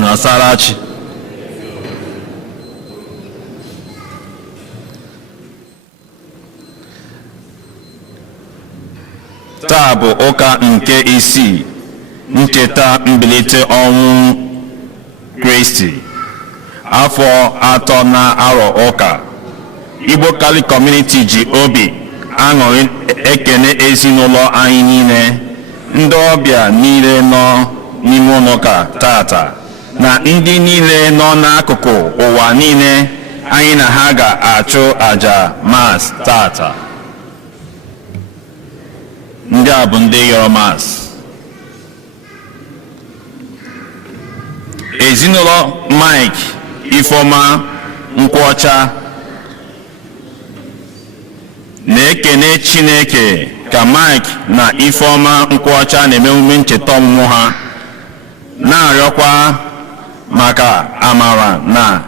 Nasarachi. Taa bụ ụka nke isii ncheta mbilite ọnwụ Kristi afọ atọ na arọ ụka. Igbo Catholic Community ji obi aṅụrị ekene ezinụlọ anyị niile, ndị ọbịa niile nọ n'ime ụlọụka tata na ndị niile nọ n'akụkụ ụwa niile anyị na ha ga-achụ àjà Mass tata. Ndị a bụ ndị yọrọ Mass. Ezinụlọ Mike Ifeoma Nkwọcha na-ekene Chineke ka Mike na Ifeoma Nkwọcha na-eme emume ncheta ọmụmụ ha, na-arịọkwa maka amara na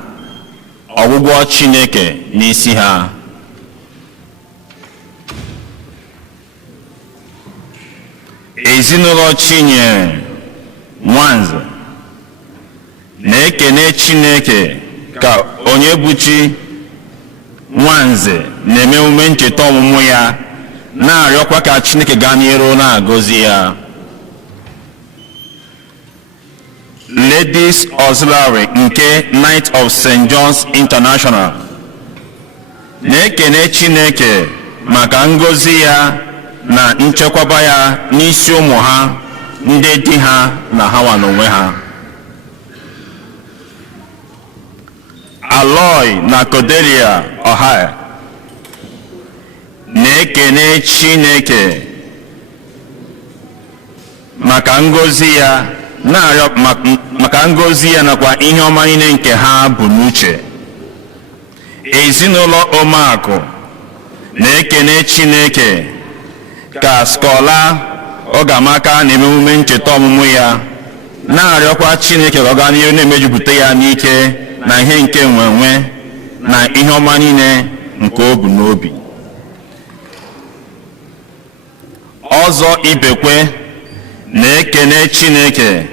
ọgwụgwọ Chineke n'isi ha. Ezinụlọ Chinyere Nwanze na-ekene Chineke ka onye buchi Nwanze na-eme emume ncheta ọmụmụ ya, na-arịọkwa ka Chineke gaa n'ihu na-agọzi ya. Ladies Auxiliary nke Knight of St. John's International na-ekene Chineke maka ngọzi ya na nchekwaba ya n'isi ụmụ ha, ndị di ha na ha nwa n'onwe ha. Aloy na Cordelia Ohio na-ekene Chineke maka ngọzi ya, na-arịọ maka ngọzi ya nakwa ihe ọma niile nke ha bụ n'uche. Ezinụlọ Omeakụ na-ekene Chineke ka Skola Ogamaka na-eme emume ncheta ọmụmụ ya, na-arịọkwa Chineke ka ọ gaa n'ihu na-emejupụta ya n'ike na ihe nke nwenwe na ihe ọma niile nke o bu n'obi. Ọzọ Ibekwe na-ekene Chineke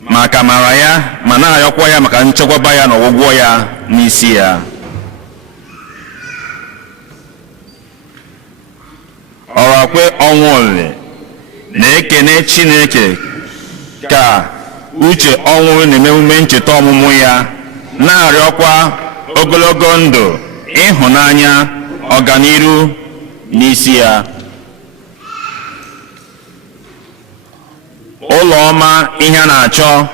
maka amara ya, ma na-arịọkwa ya maka nchekwaba ya na ọgwụgwọ ya n'isi ya. Ọrakwe Ọnwụoli na-ekene Chineke ka Uche Ọnwụ na-eme emume ncheta ọmụmụ ya, na-arịọkwa ogologo ndụ, ịhụnanya, ọganiru n'isi ya. Ụlọma Ihe a na-achọ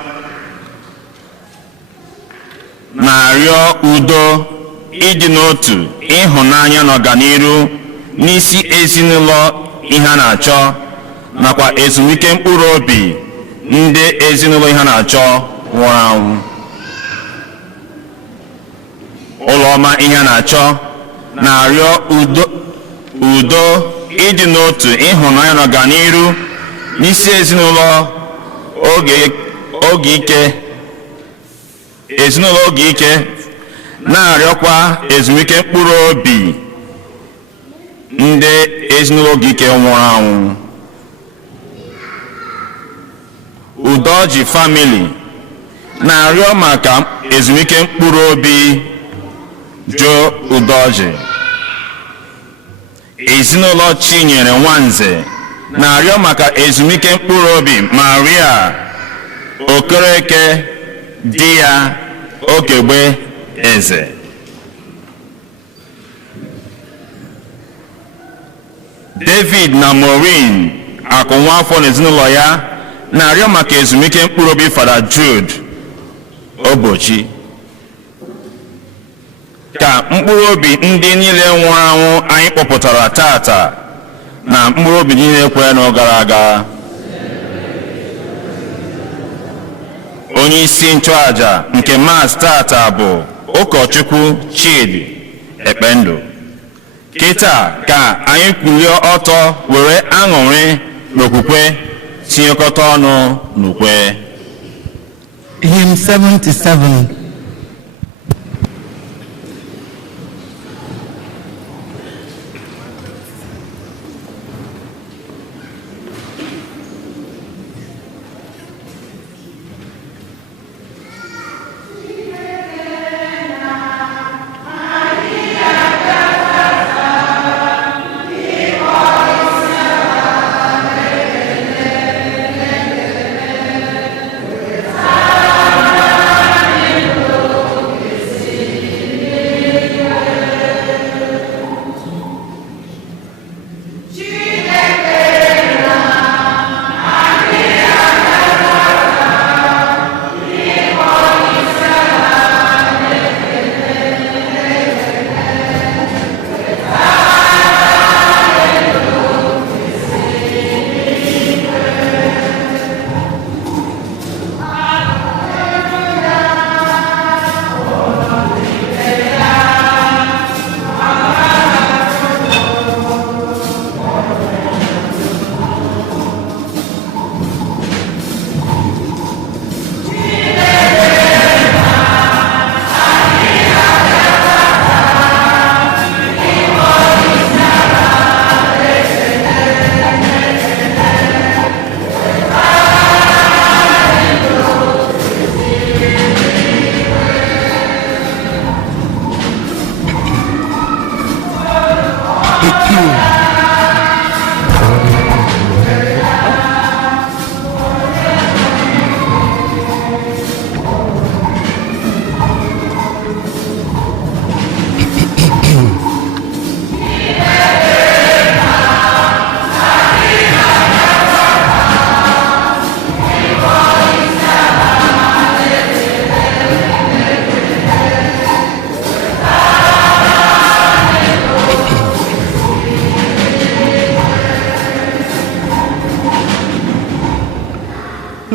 na-arịọ udo, ịdị n'otu, ịhụnanya na ọganiru n'isi ezinụlọ Ihe a na-achọ nakwa ezumike mkpụrụ obi ndị ezinụlọ Ihe a na-achọ nwụrụ anwụ. Ụlọma Ihe a na-achọ na-arịọ udo, ịdị n'otu, ịhụnanya na ọganiru n'isi ezinụlọ Oge Ike, na-arịọkwa ezumike mkpụrụ obi ndị ezinụlọ Oge Ike nwụrụ anwụ. Udoji Family na-arịọ maka ezumike mkpụrụ obi Joe Udoji. Ezinụlọ Chinyere Nwanze na-arịọ maka ezumike mkpụrụ obi Maria Okereke di ya Okegbe Eze. David na Maureen Akụnwafọ na ezinụlọ ya na-arịọ maka ezumike mkpụrụ obi Fada Jude Obochi. Ka mkpụrụ obi ndị niile nwụrụ anwụ anyị kpọpụtara tata na mkpụrụ obi niile kwere na gara aga. Onye isi nchụaja nke Mass tata bụ ụkọchukwu Chidi Ekpendụ. Kịta ka anyị kwulie ọtọ were aṅụrị n'okwukwe tinyekọta ọnụ n'ukwe. Hymn 77.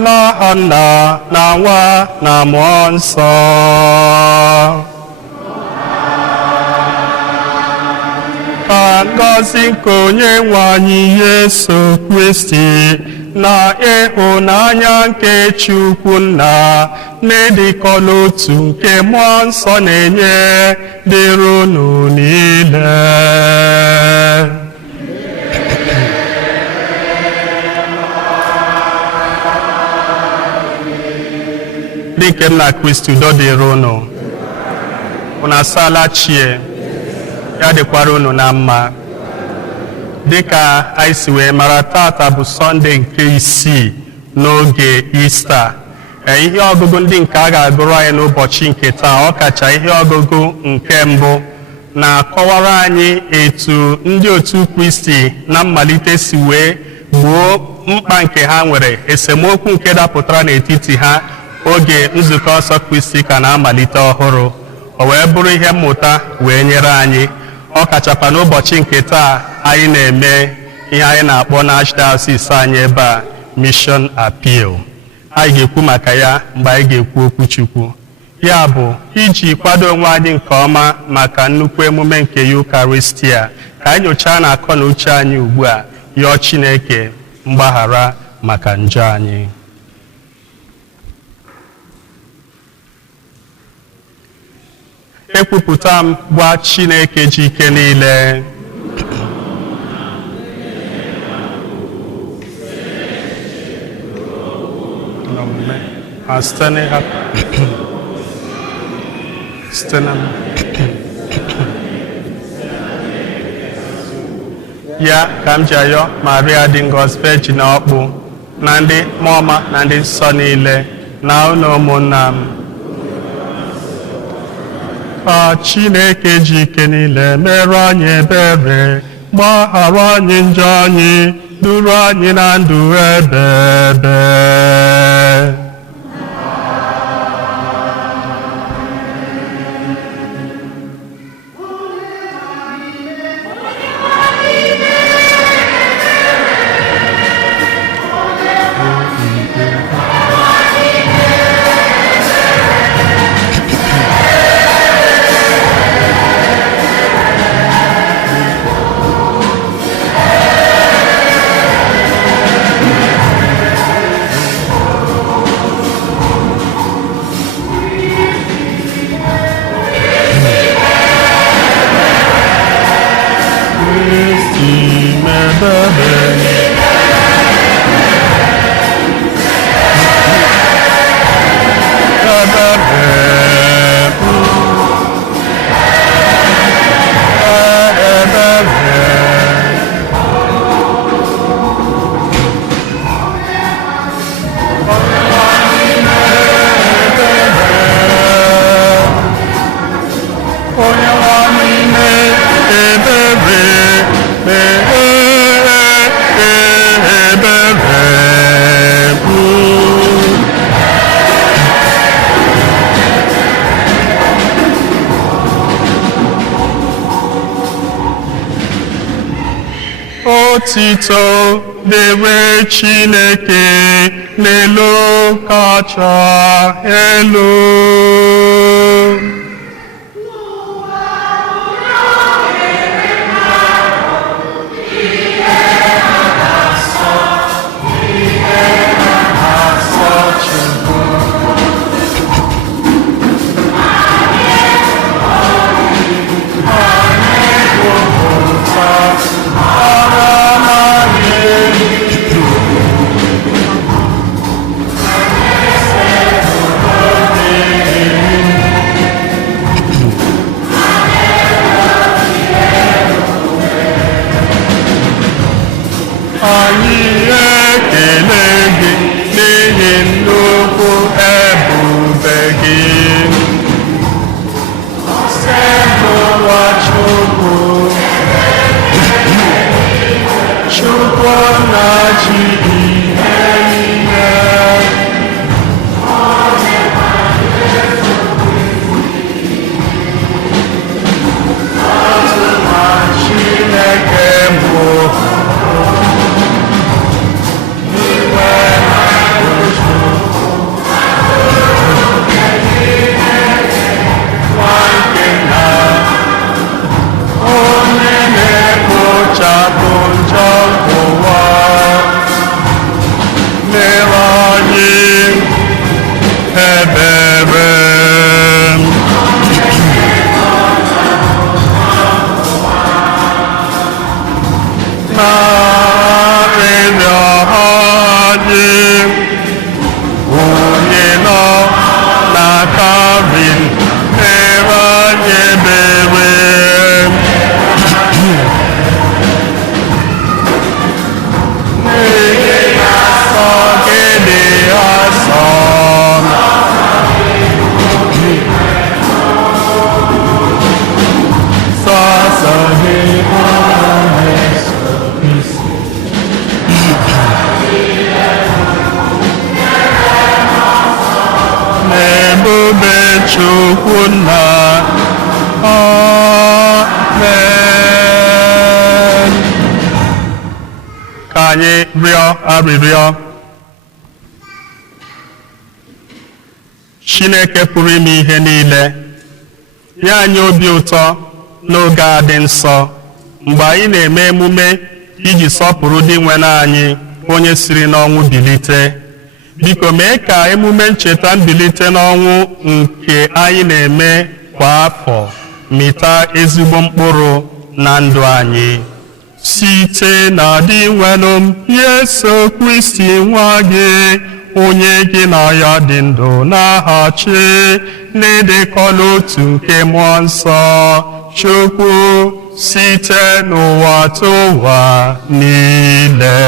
N'aha Nna na Nwa na Mmụọ Nsọ. Ka ngọzi nke Onyenwe anyị Yesu Kristi na ịhụnanya nke Chukwu Nna na-edikọ n'otu nke Mmụọ Nsọ na-enye dịrị unu niile. Dị nke Nna Kristi udo dịrị unu. Unu asaala chie, ya dịkwara unu na mma. Dịka anyị si wee mara, tata bụ Sọnde nke 6 n'oge Ista. Ihe ọgụgụ ndị nke a ga-agụrụ anyị n'ụbọchị nke taa, ọkacha ihe ọgụgụ nke mbụ, na-akọwara anyị etu ndị otu Kristi na mmalite si wee gboo mkpa nke ha nwere, esemokwu nke dapụtara n'etiti ha oge nzukọ nsọ Kristi ka na-amalite ọhụrụ. O wee bụrụ ihe mmụta wee nyere anyị, ọkachakwa n'ụbọchị nke taa anyị na-eme ihe anyị na-akpọ na Archdiocese anyị ebe a Mission Appeal. Anyị ga-ekwu maka ya mgbe anyị ga-ekwu okwu Chukwu. Ya bụ iji kwado onwe anyị nke ọma maka nnukwu emume nke Eucharistia, ka anyị nyochaa na akọ na uche anyị ugbu a, yọọ Chineke mgbaghara maka njọ anyị. Ekwupụta m gwa Chineke ji ike niile. Ya ka m ji ayọ Maria dị ngọzi Virgin ọkpụ na ndị mmụọ ọma na ndị nsọ niile na unu ụmụnna m. Ka Chineke ji ike niile mere anyị ebere, gbaghara anyị njọ anyị, duru anyị na ndụ ebighị ebi. Otito dịrị Chineke n'elu kacha elu. Chukwu Chukwu na-achị ihe niile. Atụma Chineke mbụ iwe na uju nwanke na onye na-ekpochapụ njọ ụwa mere anyị ebere. Na-arịrịọ anyị onye nọ na Kalvarị mere anyị ebere. N'ihi na nsọ gị dị asọ. Sọsọ gị n'ebube Chukwu na amen. Ka anyị rịọ arịrịọ. Chineke pụrụ ime ihe niile, nye anyị obi ụtọ n'oge a dị nsọ mgbe anyị na-eme emume iji sọpụrụ dị nwere anyị onye siri n'ọnwụ bilite. Biko mee ka emume ncheta mbilite n'ọnwụ nke anyị na-eme kwa afọ mịta ezigbo mkpụrụ na ndụ anyị. Site na dị nwere Yesu Kristi nwa gị, onye gị na ya dị ndụ na-achị na-edekọ n'otu nke mmụọ nsọ Chukwu site n'ụwa tụwa niile.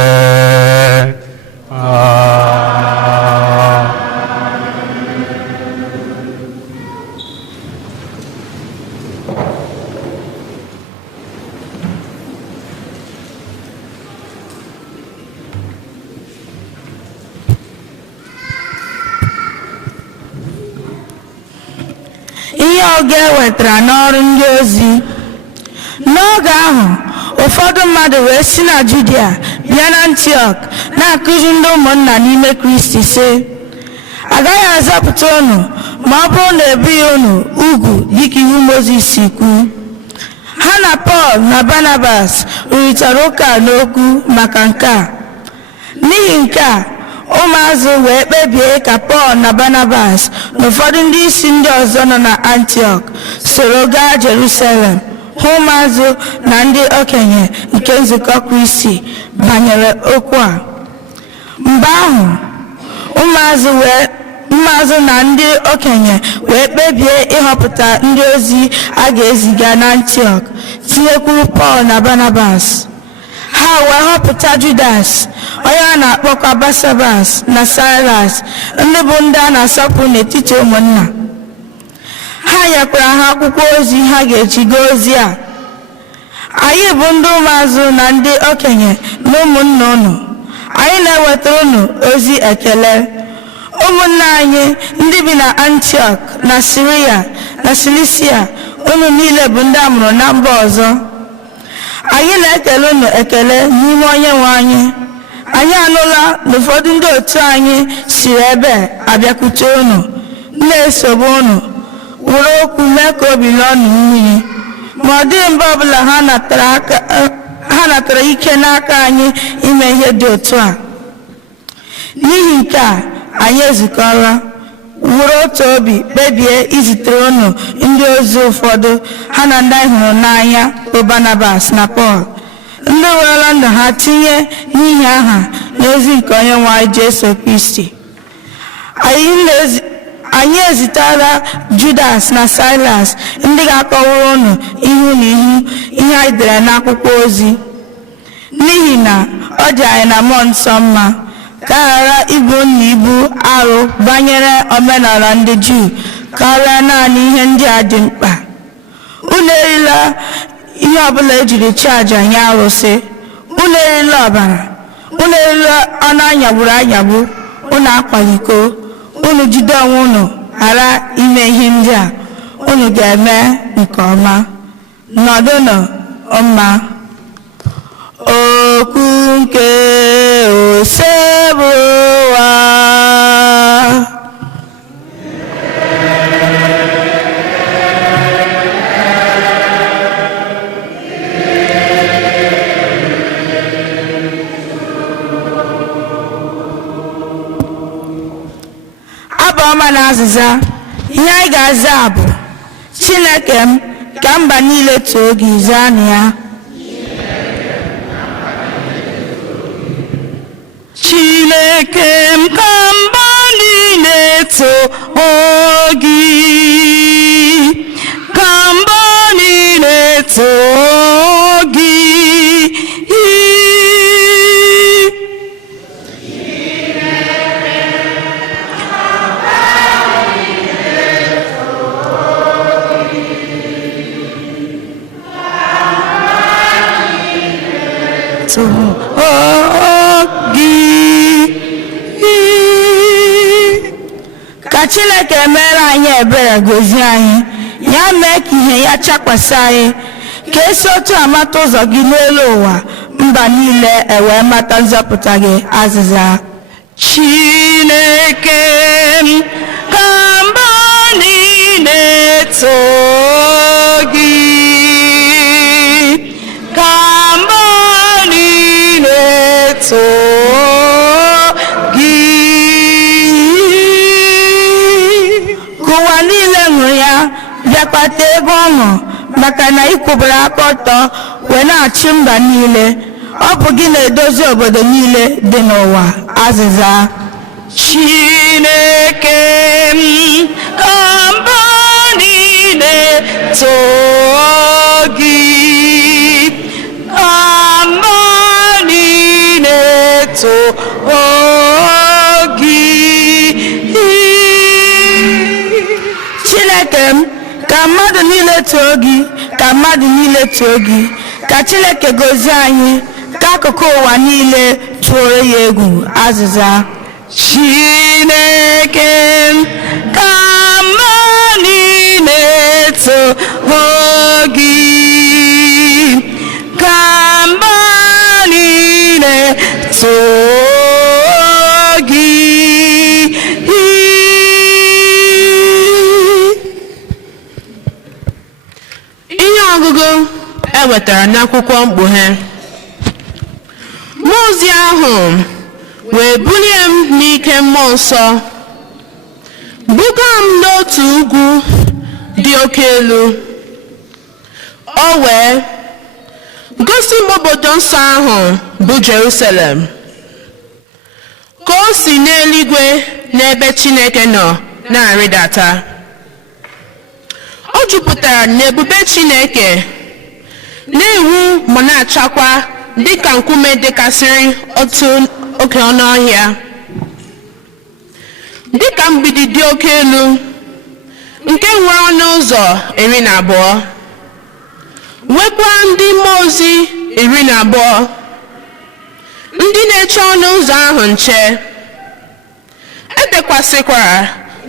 Ihe ọ ga-ewetara n'ọrụ ndị ozi. N'oge ahụ, ụfọdụ mmadụ wee si na Judia bịa na Antiọk na-akụzi ndị ụmụnna n'ime Kristi sị, agaghị azọpụta unu ma ọ bụrụ na ebighị unu ugwu dịka iwu Mozis si kwu. Ha na Pọl na Barnabas rụrịtara ụka n'okwu maka nke a. N'ihi nke a, ụmụazụ wee kpebie ka Pọl na Barnabas na ụfọdụ ndị isi ndị ọzọ nọ na Antiọk soro gaa Jerusalem hụ ụmụazụ na ndị okenye nke nzukọ Kristi banyere okwu a. Mgbe ahụ, ụmụazụ na ndị okenye wee kpebie ịhọpụta ndị ozi a ga-eziga na Antiọk, tinyekwuru Pọl na Barnabas. Ha wee họpụta Judas, onye a na-akpọkwa Basabas, na Silas, ndị bụ ndị a na-asọpụrụ n'etiti ụmụnna. Ha nyekwara ha akwụkwọ ozi ha ga-eji gaa ozi a. Anyị bụ ndị ụmụazụ na ndị okenye na ụmụnna unu. Anyị na-ewetara unu ozi ekele. Ụmụnna anyị ndị bi na Antiọk na Siria na Silisia, unu niile bụ ndị amụrụ na mba ọzọ. Anyị na-ekele unu ekele n'ime Onyenwe anyị. Anyị anụla na ụfọdụ ndị otu anyị siri ebe abịakwute unu, na-esogbu unu, were okwu mee ka obi lụọ unu mmiri. Ma ọ dịghị mgbe ọbụla ha natara ike n'aka anyị ime ihe dị otu a. N'ihi nke a, anyị ezukọrọ were otu obi kpebie izitere unu ndị ozi ụfọdụ ha na ndị anyị hụrụ n'anya bụ Barnabas na Pọl, ndị werela ndụ ha tinye n'ihi aha n'ozi nke Onyenwe anyị Jesu Kristi. Anyị ezitara Judas na Silas, ndị ga-akọwara unu ihu na ihu ihe anyị dere n'akwụkwọ ozi. N'ihi na ọ dị anyị na mmụọ nsọ mma ka ghara ibu unu ibu arụ banyere omenala ndị Juu karịa naanị ihe ndị a dị mkpa. Unu erila erila ihe ọbụla ejiri chi aja nye arụsị, unu erila ọbara, unu erila anụ anyagburu anyagbu, unu akwaghị iko, unu jide onwe unu ghara ime ihe ndị a, unu ga-eme nke ọma. Nọdụnụ mma. Okwu nke osebụ ụwa. Abụ ọma na azịza, ihe anyị ga-aza bụ Chineke m, ka mba niile too gị, zaa na ya. Chineke m, ka mba niile too gị, ka mba niile too gị. Ka Chineke mere anyị ebere, gozie anyị, ya mee ka ihe ya chakwasị anyị, ka esi otu amata ụzọ gị n'elu ụwa, mba niile ewee mata nzọpụta gị. Azịza: Chineke m, ka mba niile too gị, ka mba niile too gị. Ka ụwa niile ṅụrụ ya, bịakpata ebe ọṅụ, maka na ị kwụbara aka ọtọ wee na-achị mba niile. Ọ bụ gị na-edozi obodo niile dị n'ụwa. Azịza: Chineke m, ka mba niile too gị, ka mba niile too gị. Chineke m, ka mmadụ niile too gị, ka mmadụ niile too gị. Ka Chineke gozie anyị, ka akụkụ ụwa niile tụọrọ ya egwu. Azịza: Chineke m, ka mba niile too gị, ka mba niile too gị. Ihe ọgụgụ ewetara n'akwụkwọ Mkpughe. Mmụọ ozi ahụ wee bulie m n'ike mmụọ nsọ, buga m n'otu ugwu dị oke elu. O wee gosi m obodo nsọ ahụ bụ Jerusalem, ka o si n'eluigwe n'ebe Chineke nọ na-arịdata. O jupụtara n'ebube Chineke, na-enwu ma na-achakwa dịka nkume dịkasịrị otu oke ọnụọhịa, dịka mgbidi dị oke elu, nke nwere ọnụ ụzọ 12, nwekwa ndị mmụọ ozi 12, ndị na-eche ọnụ ụzọ ahụ nche. Edekwasịkwara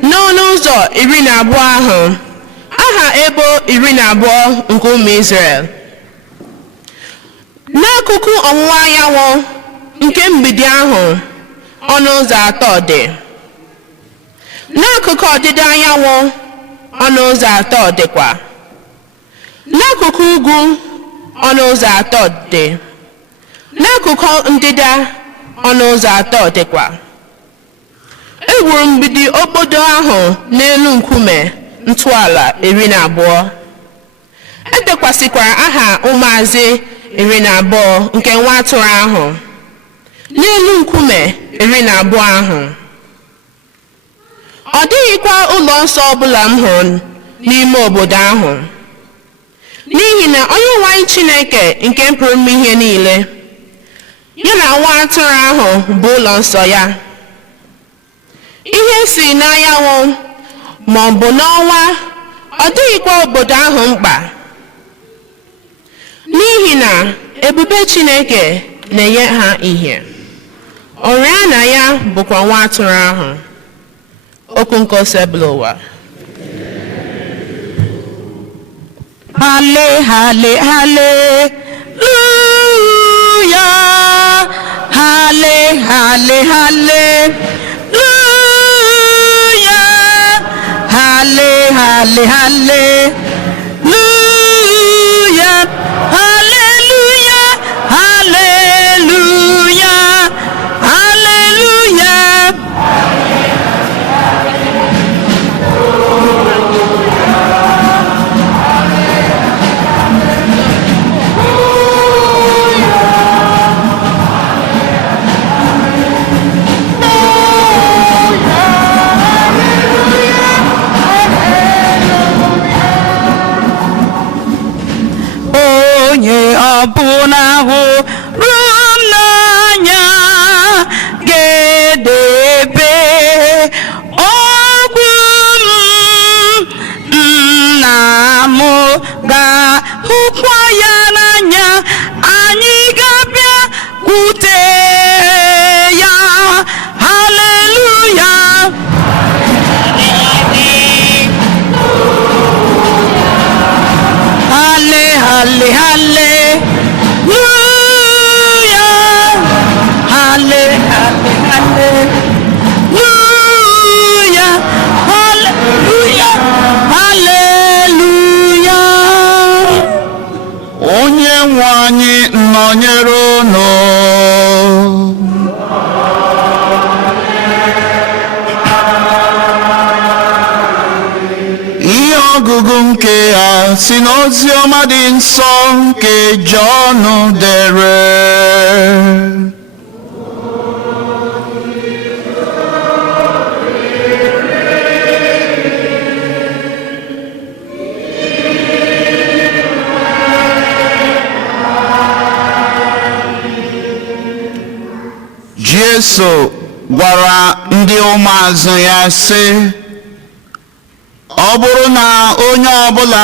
n'ọnụ ụzọ 12 ahụ aha ebo 12 nke ụmụ Izrel. N'akụkụ ọwụwa anyanwụ nke mgbidi ahụ ọnụ ụzọ 3 dị. N'akụkụ ọdịda anyanwụ ọnụ ụzọ 3 dịkwa. N'akụkụ ugwu ọnụ ụzọ 3 dị. N'akụkụ ndịda ọnụ ụzọ 3 dịkwa. E wuru mgbidi obodo ahụ n'elu nkume ntọala 12. Edekwasịkwara aha ụmụazị 12 nke nwa atụrụ ahụ n'elu nkume 12 ahụ. Ọ dịghịkwa ụlọ nsọ ọbụla m hụrụ n'ime obodo ahụ, n'ihi na Onyenwe anyị Chineke nke pụrụ ime ihe niile, ya na nwa atụrụ ahụ bụ ụlọ nsọ ya. Ihe si n'anyanwụ ma ọ bụ n'ọnwa, ọ dịghịkwa obodo ahụ mkpa. n'ihi na ebube Chineke na-enye ha ihe. Oriọna ya bụkwa nwa atụrụ ahụ. Okwu nke ose bụla ụwa. Halle, halle, hallelujah. Halle, halle, hallelujah. Halle, halle, hallelujah. Hallelujah. Hallelujah. Hallelujah. Onye ọbụla hụrụ m n'anya ga-edebe okwu m, nna m ga-ahụkwa ya n'anya, anyị ga-abịakwute ya. Haleluya. Halle, halle, hallelujah. Halle, halle, hallelujah. Hallelujah. Hallelujah. Onye nwe anyị nọnyere unu. Ihe ọgụgụ nke ya si n'ozi ọma dị nsọ nke Jọn dere. Jesu gwara ndị ụmụazụ ya sị, ọ bụrụ na onye ọbụla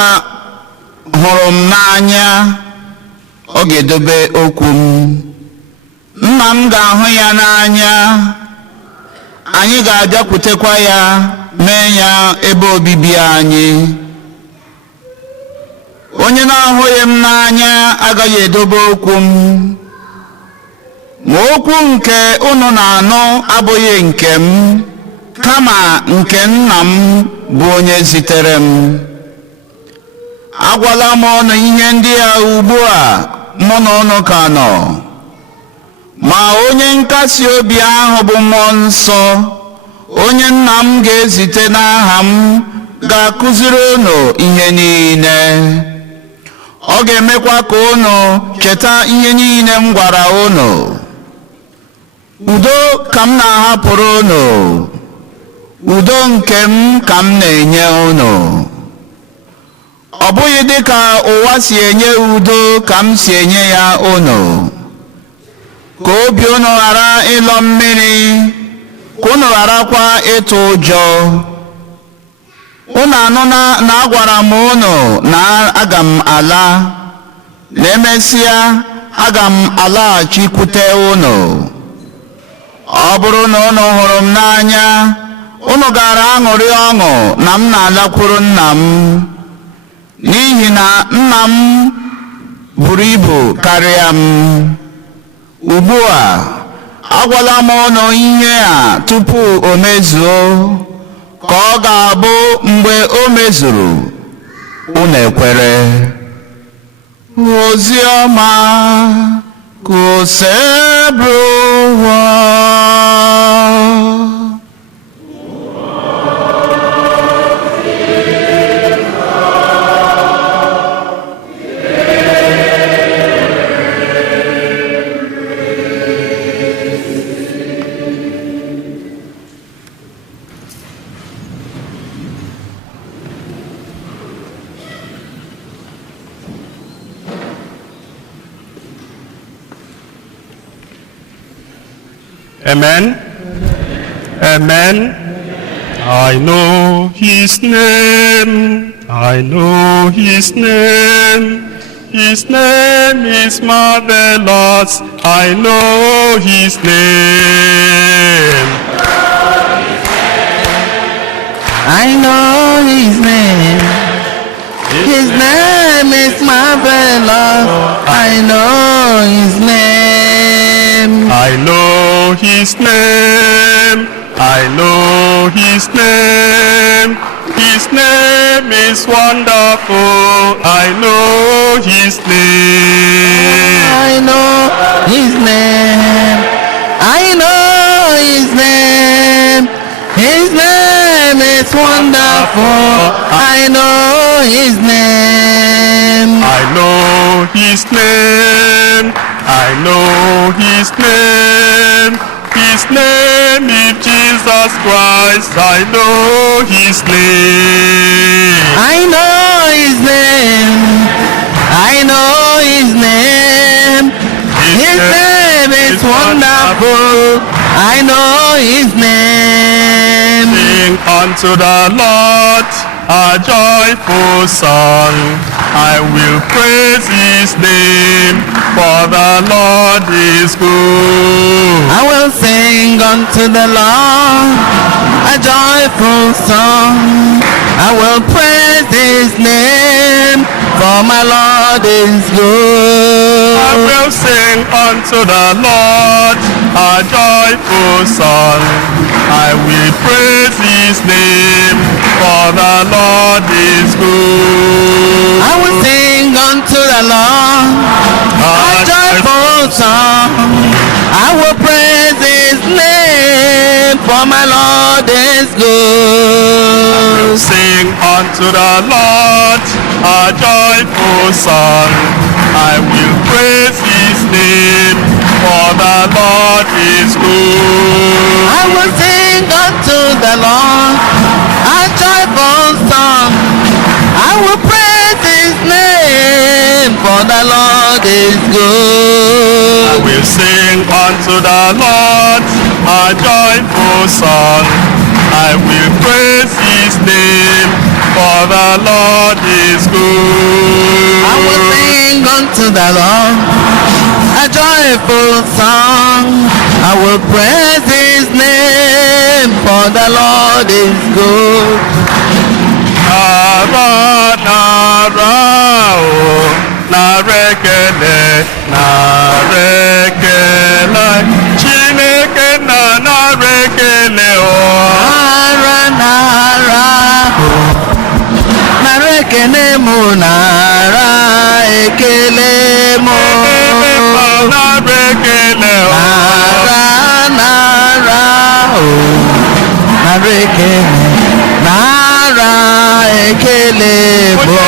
hụrụ m n'anya, ọ ga-edobe okwu m. Nna m ga-ahụ ya n'anya, anyị ga-abịakwutekwa ya, mee ya ebe obibi anyị. Onye na-ahụghị m n'anya agaghị edobe okwu m. Ma okwu nke unu na-anụ abụghị nke m, kama nke nna m bụ onye zitere m. Agwala m unu ihe ndị a ugbu a mụ na unu ka nọ, ma onye nkasi obi ahụ bụ Mmụọ Nsọ, onye nna m ga-ezite n'aha m, ga-akụziri unu ihe niile. Ọ ga-emekwa ka unu cheta ihe niile m gwara unu. Udo ka m na-ahapụrụ unu, udo nke m ka m na-enye unu. Ọ bụghị dịka ụwa si enye udo ka m si enye ya unu. Ka obi unu ghara ịlọ mmiri, ka unu gharakwa ịtụ ụjọ. Unu anụna na agwara m unu na aga m ala, na emesịa aga m alaghachikwute unu. Ọ bụrụ na unu hụrụ m n'anya, unu gara aṅụrị ọṅụ na m na-alakwuru nna m, n'ihi na nna m buru ibu karịa m. Ugbu a agwala m unu ihe a tupu o mezuo, ka ọ ga-abụ mgbe o mezuru unu ekwere. Ozi ọma ka ose bụrụ ụwa. Amen. Amen. I know his name. I know his name. His name is marvelous. I know His name. I know His name. His name is marvelous. I know His name. I know His name. I know His name. His name is wonderful. I know His name. I know His name. I know His name. His name is wonderful. I know His name. I know His name. I know His name. His name is Jesus Christ. I know His name. I know His name. I know His name. His name is wonderful. I know His name. Sing unto the Lord a joyful song. I will praise His name, for the Lord is good. I will sing unto the Lord a joyful song. I will praise His name, for my Lord is good. I will sing unto the Lord a joyful song. I will praise His name, for the Lord is good. I will sing unto the Lord a joyful song. I will praise His name, for my Lord is good. Sing unto the Lord a joyful song. I will praise His name, for the Lord is good. I will sing unto the Lord a joyful song. I will praise His name, for the Lord is good. I will sing unto the Lord a joyful song. I will praise His name, for the Lord is good. I will sing unto the Lord a joyful song. I will praise His name, for the Lord is good. Nara, nara, oh, narekele, narekele, Chineke na narekele, oh. Nara, nara, nara ekele mo, nara ekele mo. Narekele, oh. Nara, nara, oh, nara ekele, nara ekele mo.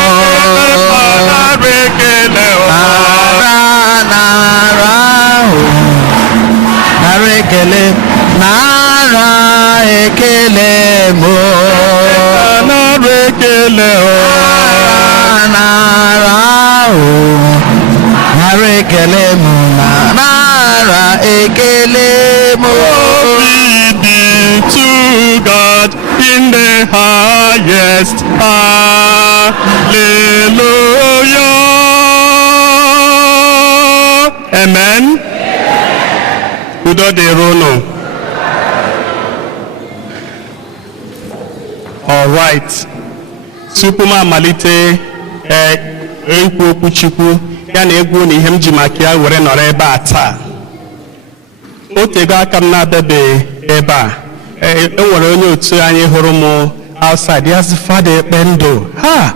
Narekele, oh. Nara, nara, oh, nara ekele, nara ekele mo. Narekele, oh. Nara, oh, nara ekele mo, nara ekele mo. Glory be to God in the highest. Hallelujah. Amen. Udo dịrị unu. All right. Tupu m amalite ikwu okwu Chukwu ya na egwu na ihe m ji maka ya were nọrọ ebe a taa. O tego aka m na-abịabeghị ebe a. Enwere onye otu anyị hụrụ m outside ya sị Fada Ekpe Ndụ. Ha!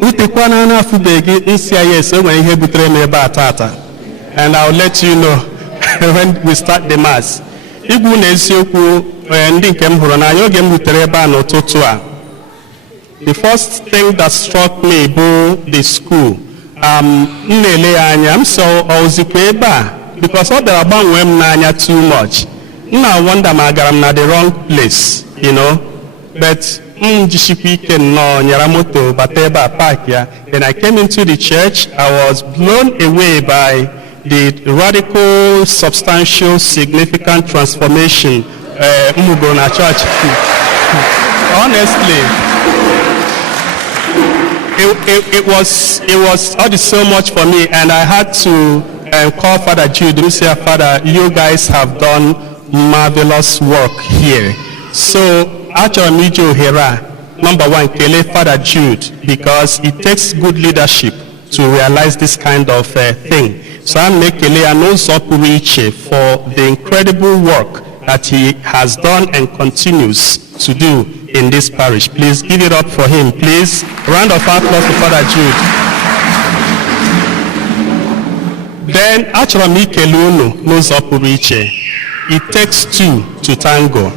Utekwana na afụbeghị nsị ya yes, o nwere ihe butere m ebe a tata. And I'll let you know when we start the mass. Igwu na eziokwu ndị nke m hụrụ n'anya oge m rutere ebe a n'ụtụtụ a. The first thing that struck me bụ the school. M na-ele ya anya, m so ozikwa ebe a because ọ bịara gbanwee m n'anya too much. M na-wonder ma agara m na the wrong place, you know. But m jishikwa ike nnọọ nyara moto bata ebe a park ya. Then I came into the church. I was blown away by the radical, substantial, significant transformation m go na church. Honestly. it was all so much for me, and I had to call Father Jude and say, Father, you guys have done marvelous work here. So achọrọ m iji ohere number one kele Father Jude, because it takes good leadership to realize this kind of thing. So I'm ekele ya n'ụzọ pụrụ iche for the incredible work that he has done and continues to do in this parish. Please give it up for him, please. Round of applause to Father Jude. Then achọrọ m ikele unu n'ụzọ pụrụ iche. It takes two to tango.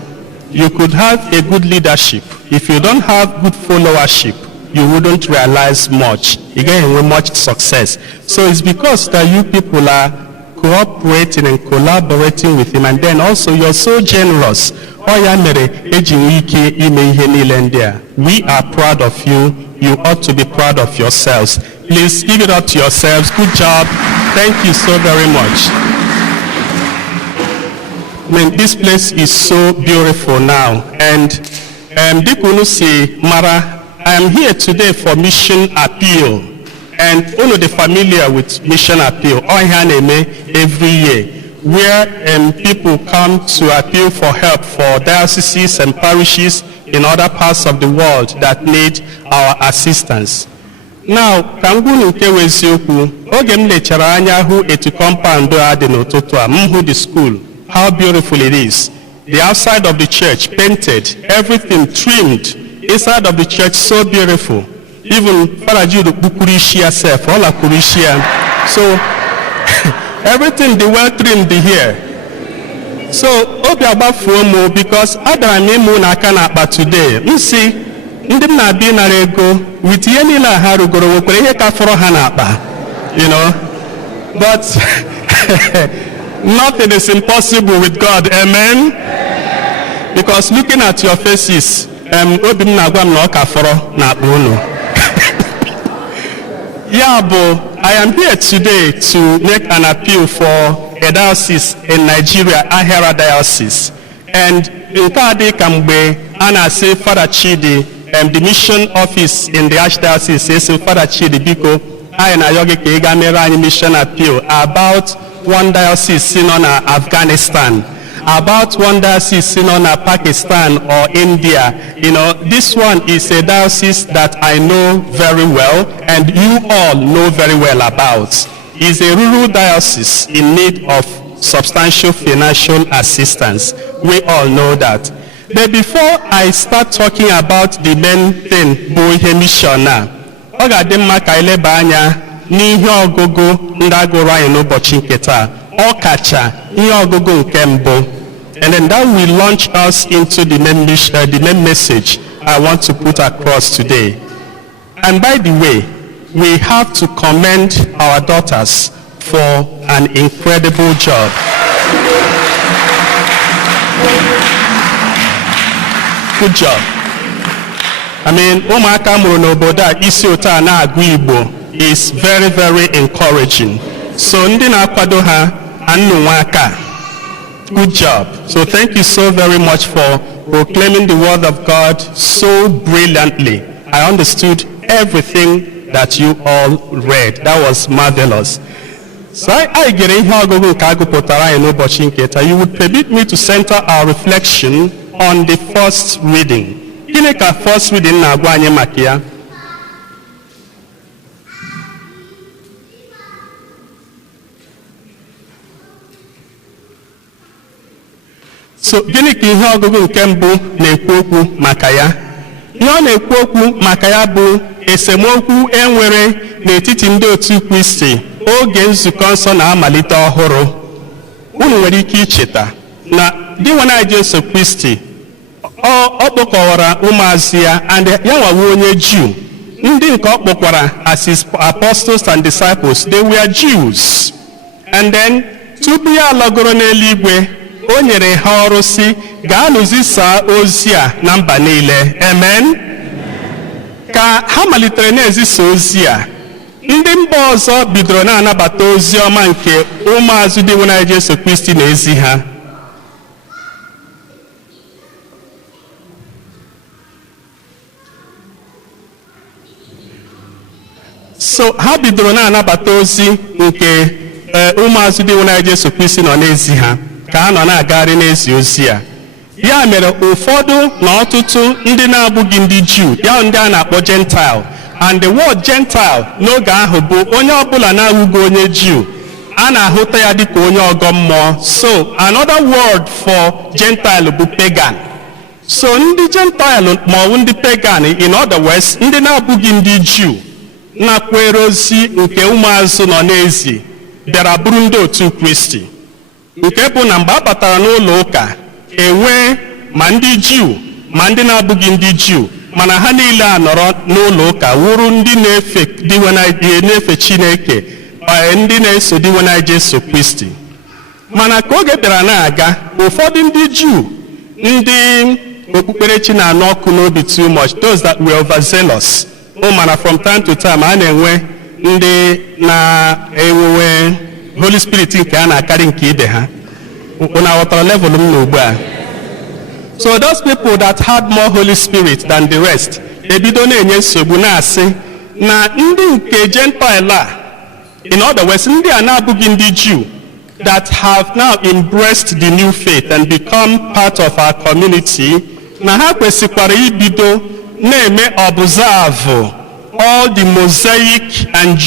You could have a good leadership. If you don't have good followership, you wouldn't realize much. You get much success. So it's because that you people are cooperating and collaborating with him, and then also you're so generous. We are proud of you. You ought to be proud of yourselves. Please give it up to yourselves. Good job. Thank you so very much. I mean, this place is so beautiful now, and Mara, I am here today for mission appeal, and the familiar with mission appeal every year, where people come to appeal for help for dioceses and parishes in other parts of the world that need our assistance. Now, the school, how beautiful it is. The outside of the church painted, everything trimmed. Inside of the church so beautiful. Even Father Jude Bukurishia self, all Kurishia. So everything they well trimmed here. So Obiaba Fuomo, because Adamemu Nakana today, you see, Ndimna Binarego, with Yenila Harugoro, you know. But nothing is impossible with God, amen? Because looking at your faces, yeah, but I am here today to make an appeal for a diocese in Nigeria, Ahera Diocese. And in Kadi Kambe, Anna say Father Chidi, the mission office in the Archdiocese says Father Chidi Biko, I and Ayoge Kegamera mission appeal about one diocese in Afghanistan, about one diocese in Pakistan or India. You know, this one is a diocese that I know very well, and you all know very well about. It's a rural diocese in need of substantial financial assistance. We all know that. But before I start talking about the main thing, Bohe Mishona, Ogadema Kaileba anya n'ihe ọgụgụ ndị agụrụ anyị n'ụbọchị nke taa, ọkacha ihe ọgụgụ nke mbụ. And then that will launch us into the main message I want to put across today. And by the way, we have to commend our daughters for an incredible job. Good job. I mean, ụmụaka mụrụ n'obodo a isi ụtọ a na-agụ Igbo is very, very encouraging. So ndị na-akwado ha anụ nwa aka. Good job. So thank you so very much for proclaiming the word of God so brilliantly. I understood everything that you all read. That was marvelous. So I get ihe ọgụgụ nke agụpụtara anyị n'ụbọchị nke taa. You would permit me to center our reflection on the first reading. Gịnị ka first reading na-agwa anyị maka ya? So gịnị ka ihe ọgụgụ nke mbụ na-ekwu okwu maka ya? Ihe ọ na-ekwu okwu maka ya bụ esemokwu enwere n'etiti ndị otu Kristi oge nzukọ nsọ na-amalite ọhụrụ. Unu nwere ike icheta na dị nwa na Jesu Kristi ọ kpọkọwara ụmụazụ ya, and ya nwawo onye Jew. Ndị nke ọ kpọkwara as his apostles and disciples, they were Jews. And then tupu ya alọgoro n'eluigwe, o nyere ha ọrụ si gaa nụzisaa ozi a na mba niile. Amen. Ka ha malitere na-ezisa ozi a, ndị mba ọzọ bidoro na-anabata ozi ọma nke ụmụazụ dị nwe Jesu Kristi na-ezi ha. so ha bidoro na-anabata ozi nke ụmụazụ dị nwere Jesu Kristi nọ n'ezi ha ka ha nọ na-agagharị n'ezi ozi a. Ya mere ụfọdụ na ọtụtụ ndị na-abụghị ndị Jew, ya ndị a na-akpọ Gentile, and the word Gentile n'oge ahụ bụ onye ọbụla na-awụghị onye Jew, a na-ahụta ya dịka onye ọgọ mmụọ. So another word for Gentile bụ pagan. So ndị Gentile ma ọ bụ ndị pagan, in other words, ndị na-abụghị ndị Jew na-kwere ozi nke ụmụazụ nọ n'ezi bịara bụrụ ndị otu Kristi, nke bụ na mgbe a batara n'ụlọ ụka enwe ma ndị Jew ma ndị na-abụghị ndị Jew, mana ha niile a nọrọ n'ụlọ ụka wụrụ ndị na-efe Chineke, ndị na-eso diwe Jesu Kristi. Mana ka oge bịara na-aga, ụfọdụ ndị Jew ndị okpukperechi na-anụ ọkụ n'obi too much, those that were overzealous. Mana from time to time a na-enwe ndị na-enwewe Holy Spirit nke a na-akarị nke ibe ha. Unu aghọtara level m n'ugbu a? So those people that had more Holy Spirit than the rest ebido na-enye nsogbu na-asị na ndị nke Gentile a, in other words, ndị a na-abụghị ndị Jew that have now embraced the new faith and become part of our community, na ha kwesịkwara ibido na-eme observe all the Mosaic and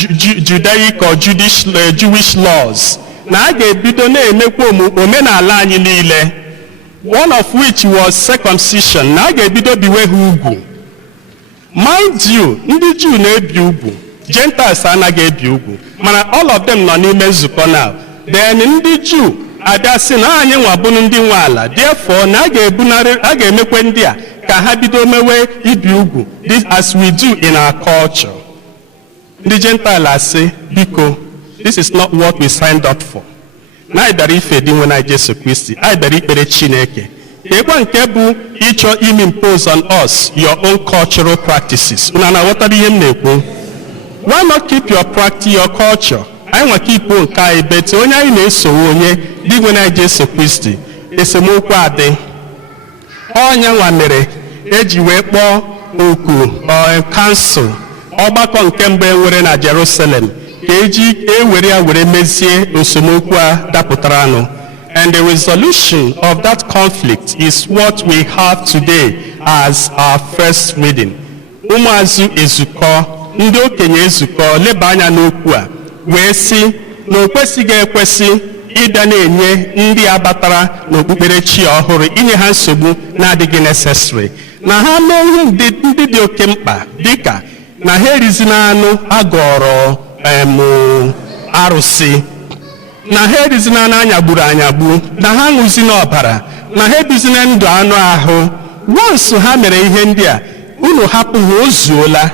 Judaic or Jewish laws. Na a ga-ebido na-emekwa omenala anyị niile, one of which was circumcision. Na a ga-ebido biwe ha ugwu. Mind you, ndị Jew na-ebi ugwu, Gentiles anaghị ebi ugwu, mana all of them nọ n'ime nzukọ now. Then ndị Jew abịa sị na anyị nwabụnụ ndị nwe ala, therefore na a ga-emekwe ndị a ka ha bido mewe ibi ugwu, this as we do in our culture. Ndị Gentile asị, biko, this is not what we signed up for. Na anyị bịara ife dị nwe Jesu Kristi, anyị bịara ikpere Chineke. Ekwa nke bụ ịchọ impose on us your own cultural practices. Unu na-aghọtara ihe m na-ekwu? Why not keep your culture? Anyị nwa ka ikwu nke anyị bete onye anyị na-esowe onye dị nwe Jesu Kristi. Esemokwu adị. Ọnya nwa mere eji wee kpọọ oku kansụl ọgbakọ nke mbụ enwere na Jerusalem ka eji ewere ya were mezie esemokwu a dapụtara anụ. And the resolution of that conflict is what we have today as our first reading. Ụmụazụ ezukọ, ndị okenye ezukọ leba anya n'okwu a wee sị na o kwesịghị ekwesị ịbịa na-enye ndị abatara n'okpukperechi ọhụrụ inye ha nsogbu na-adịghị necessary. Na ha mee ihe ndị dị oke mkpa, dịka na ha erizina anụ agọrọ arụsị, na ha erizina na-anyagburu anyagbu, na ha ṅụzina ọbara, na ha ebizina ndụ anụ ahụ. Once ha mere ihe ndị a, unu hapụ ha ozuola.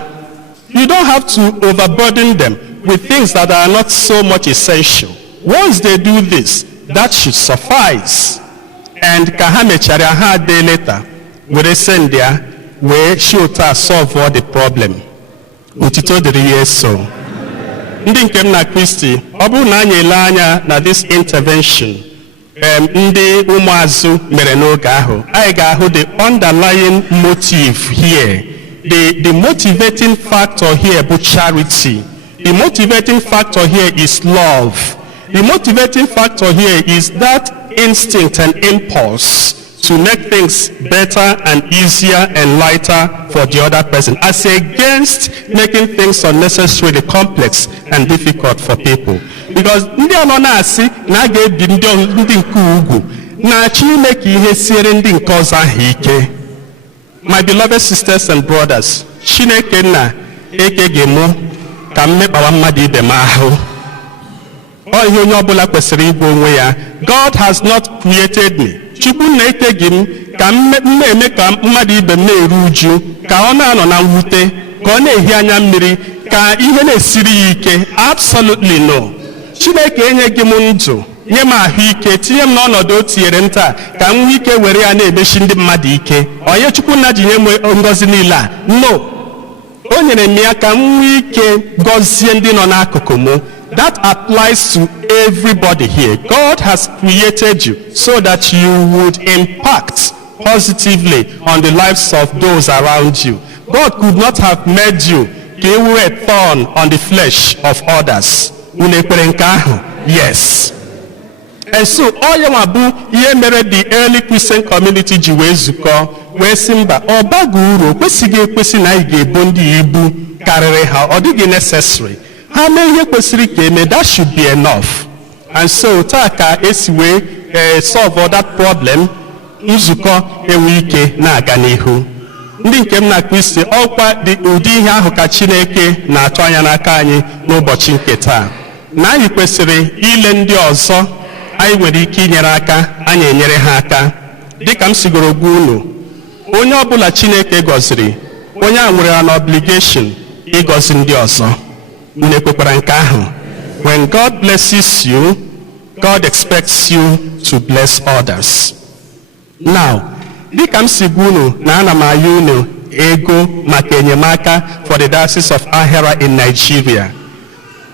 You don't have to overburden them with things that are not so much essential. Once they do this, that should suffice. And ka ha mechara ha day later, were send ya, wee shota solve all the problem. Utito dịrị ya eso. Ndị nke m na Kristi, ọ bụrụ na anyị ele anya na this intervention ndị ụmụazụ mere n'oge ahụ, anyị ga-ahụ the underlying motive here. The motivating factor here bụ charity. The motivating factor here is love. The motivating factor here is that instinct and impulse to make things better and easier and lighter for the other person, as against making things unnecessarily complex and difficult for people. Because ndị anọ na-asị na a ga-ebi ndị nke ugwu na-achọ ime ka ihe siere ndị nke ọzọ ahụ ike. My beloved sisters and brothers, Chineke nna ekeghị mụ ka m mekpawa mmadụ ibe m ahụ. Ọ ihe onye ọbụla kwesịrị ịgwa onwe ya. God has not created me. Chukwu na-ekeghị m ka m na-eme ka mmadụ ibe m na-eru uju, ka ọ na-anọ na mwute, ka ọ na-ehi anya mmiri, ka ihe na-esiri ya ike. Absolutely no. Chineke enyeghị m ndụ, nye m ahụike, tinye m n'ọnọdụ o tinyere m taa ka m nwee ike were ya na-emechi ndị mmadụ ike. Onye Chukwu nna ji nye m ngọzi niile a? No. O nyere m ya ka m nwee ike gọzie ndị nọ n'akụkụ m. That applies to everybody here. God has created you so that you would impact positively on the lives of those around you. God could not have made you ka e were thorn on the flesh of others. Unu ekpere nke ahụ? Yes. And so all ya bụ ihe mere the early Christian community ji wee zukọ wee sị mba ọ baghị uru, o kwesịghị ekwesị na anyị ga-ebo ndị ibu karịrị ha, ọ dịghị necessary. Ha mee ihe kwesịrị ka eme, that should be enough. And so taa ka esi wee solve that problem, nzukọ enwe ike na-aga n'ihu. Ndị nke m na Kristi, ọkwa ụdị ihe ahụ ka Chineke na-atụ anya n'aka anyị n'ụbọchị nke taa, na anyị kwesịrị ile ndị ọzọ anyị nwere ike inyere aka, anyị enyere ha aka. Dịka m sigoro gwa unu, onye ọbụla Chineke gọziri, onye a nwere an obligation ịgọzi ndị ọzọ. Unu ekwekwara nke ahụ? When God blesses you, God expects you to bless others. Now, dịka m si gwa unu na ana m ayọ unu ego maka enyemaka for the Diocese of Ahera in Nigeria,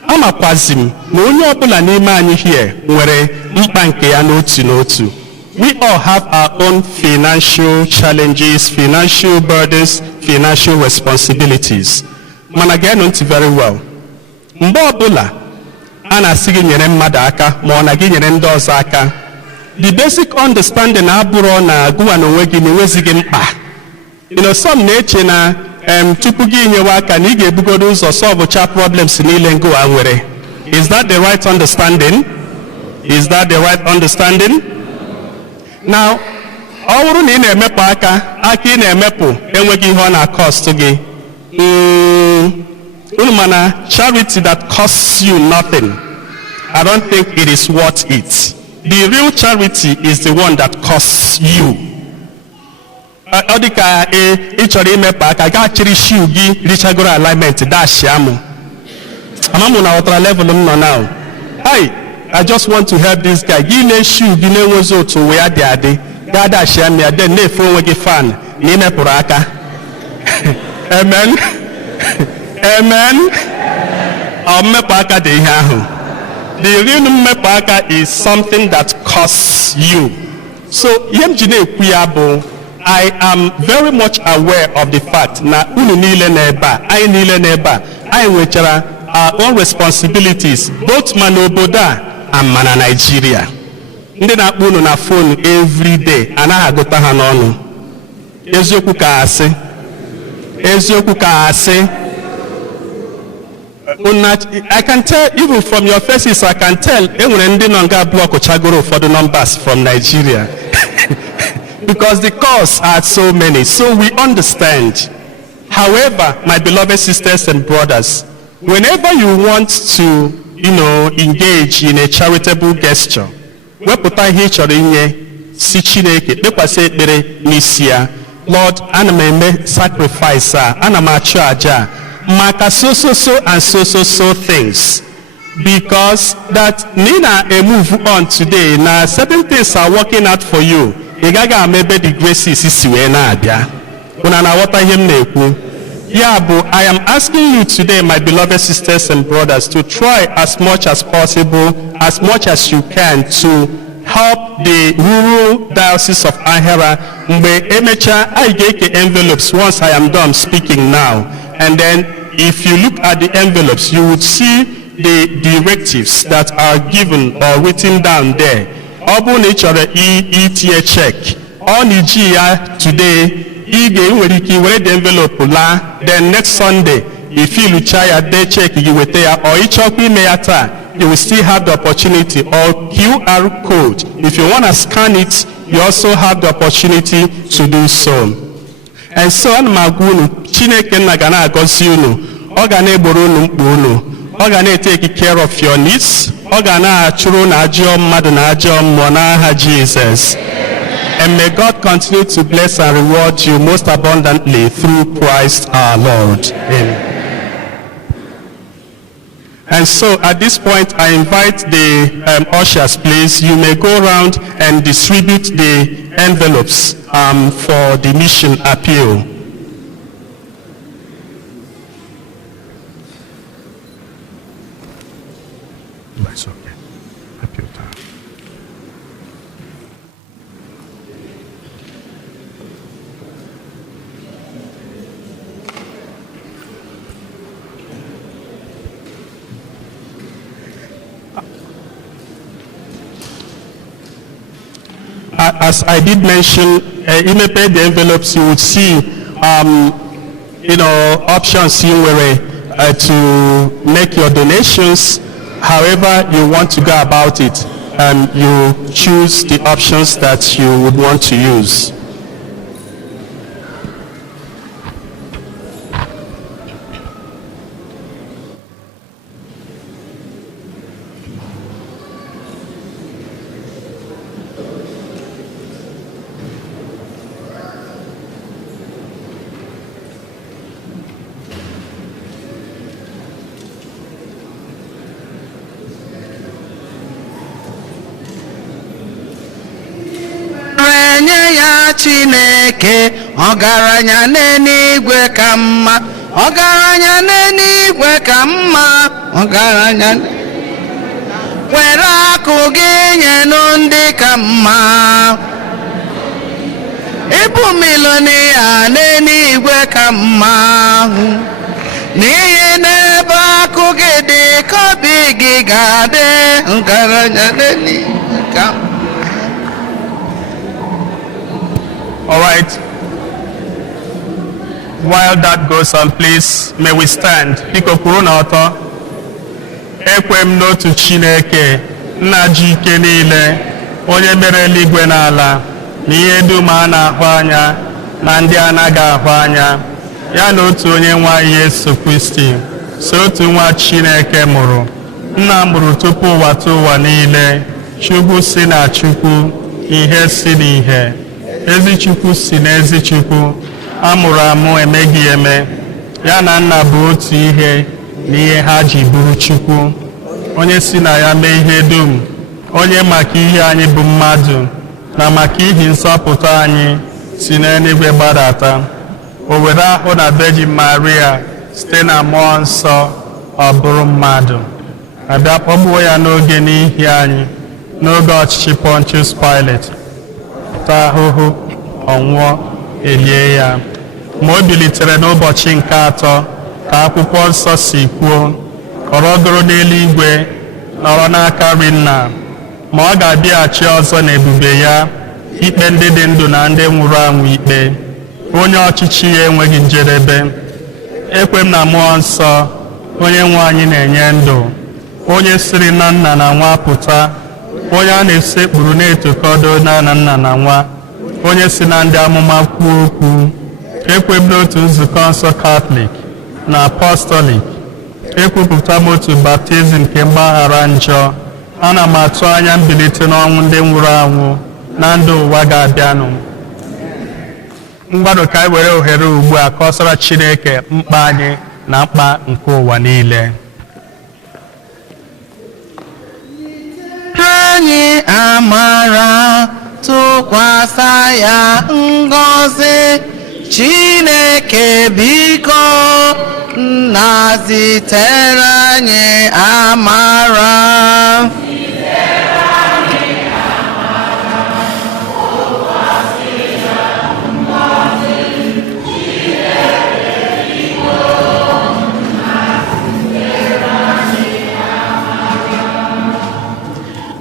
amakwazi m na onye ọbụla n'ime anyị here nwere mkpa nke ya n'otu n'otu. We all have our own financial challenges, financial burdens, financial responsibilities. Mana geenụ ntị very well. Mgbe ọbụla a na-asị gị nyere mmadụ aka ma ọ na gị nyere ndị ọzọ aka, the basic understanding abụrụ na agụwa na onwe gị na-enwezighị mkpa. Some na-eche na tupu gị nyewe aka na ị ga-ebugodo ụzọ solve problems niile ngụwa nwere. Is that the right understanding? Is that the right understanding? Now, ọ bụrụ na ị na-emepụ aka ị na-emepụ enweghị ihe ọ na-cost gị, unu mana charity that costs you nothing, I don't think it is worth it. The real charity is the one that costs you. Ọ dị ka ị chọrọ imepụ aka gaa chịrị shoe gị richagoro alignment dash amụ. Amamụ na ọtara level m nọ now. I just want to help this guy. Gị na shoe gị na-enwezi otu wee adị adị gaa dash ya mịa den na-efe onwe gị fan na imepụrụ aka. Amen. Amen. Mmepụ aka dị ihe ahụ. The real mmepụ aka is something that costs you. So ihe m ji na-ekwu ya bụ, I am very much aware of the fact na unu niile n'ebe a, anyị niile n'ebe a, anyị nwechara our own responsibilities both ma n'obodo a and ma na Nigeria. Ndị na-akpọ unu na phone every day anaghị agụta ha n'ọnụ. Eziokwu ka asị. Eziokwu ka asị. I can tell, even from your faces, I can tell enwere ndị nọ nga block chagoro for the numbers from Nigeria. Because the calls are so many, so we understand. However, my beloved sisters and brothers, whenever you want to, engage in a charitable gesture, wepụta ihe chọrọ inye si Chineke, kpekwasị ekpere n'isi ya. Lord, ana m eme sacrifice a, ana m achụ aja maka so and so things. Because that Nina move on today, now certain things are working out for you. Igaga maybe the graces is na-abịa. Una na wata ihe m na-ekwu. Yeah, but I am asking you today, my beloved sisters and brothers, to try as much as possible, as much as you can, to help the rural diocese of Ahera. Mgbe emecha I get envelopes once I am done speaking now. And then if you look at the envelopes, you would see the directives that are given or written down there. Obu nature ETA check. On Nigeria today, nwere ike were the envelope la, then next Sunday, if you chaya day check you will there, or ichokwi meyata, you will still have the opportunity, or QR code. If you want to scan it, you also have the opportunity to do so. And so on magunu, Chineke nagana agozi unu, oga na-egboro unu mkpa unu, oga na-take care of your needs, oga na-achụrụ na ajọ mmadụ na ajọ mmụọ n'aha Jesus. And may God continue to bless and reward you most abundantly through Christ our Lord. Amen. And so at this point, I invite the ushers, please. You may go around and distribute the envelopes for the mission appeal. It's okay. Appeal time. as I did mention, imepe the envelopes, you would see, options you were to make your donations. However you want to go about it, you choose the options that you would want to use. Chineke ọgaranya n'eluigwe ka mma, ọgaranya n'eluigwe ka mma, ọgaranya were akụ gị nyenu ndị ka mma, ịbụ milonia n'eluigwe ka mma, n'ihi n'ebe akụ gị dị ka obi gị ga-adị, ọgaranya n'eluigwe ka mma. All right. While that goes on, please, may we stand. Biko kwuru n'ọtọ. Ekwe m n'otu Chineke, nna ji ike niile, onye mere eluigwe na ala, na ihe dum a na-ahụ anya, na ndị anaghị ahụ anya, ya na otu onye nwe anyị Yesu Kristi, so otu nwa Chineke mụrụ, nna mụrụ tupu ụwa tụ ụwa niile, Chukwu si na Chukwu, ihe si n'ihe. Ezi Chukwu si n'ezi Chukwu, amụrụ amụ emeghị eme, ya na nna bụ otu ihe na ihe ha ji bụrụ Chukwu, onye si na ya mee ihe dum, onye maka ihe anyị bụ mmadụ na maka ihi nsọpụta anyị si n'eluigwe gbadata, o were ahụ na Virgin Maria site na mmụọ nsọ ọ bụrụ mmadụ, abịa kpọgbuo ya n'oge n'ihi anyị, n'oge ọchịchị Pontius Pilate, ta ahụhụ, ọnwụọ, elie ya, ma o bilitere n'ụbọchị nke atọ ka akwụkwọ nsọ si kwuo, ọrọgoro n'eluigwe, nọrọ n'aka nri Nna, ma ọ ga-abịaghachi ọzọ n'ebube ya ikpe ndị dị ndụ na ndị nwụrụ anwụ ikpe, onye ọchịchị ya enweghị njedebe. Ekwe m na mmụọ nsọ, onye nwe anyị na-enye ndụ, onye siri na Nna na Nwa pụta, onye a na-esekpuru na-etokọdo na Nna na Nwa, onye si na ndị amụma kwuo okwu. Ekwe m n'otu nzukọ nsọ Katọlik na Apọstọlik, ekwupụta m otu baptizim nke mgbaghara njọ, ana m atụ anya mbilite n'ọnwụ ndị nwụrụ anwụ na ndụ ụwa ga-abịanụ. Mgbadụ ka anyị were ohere ugbu a kọsara Chineke mkpa anyị na mkpa nke ụwa niile. Anyị amara, tụkwasị ya ngọzi, Chineke biko nna zitere anyị amara.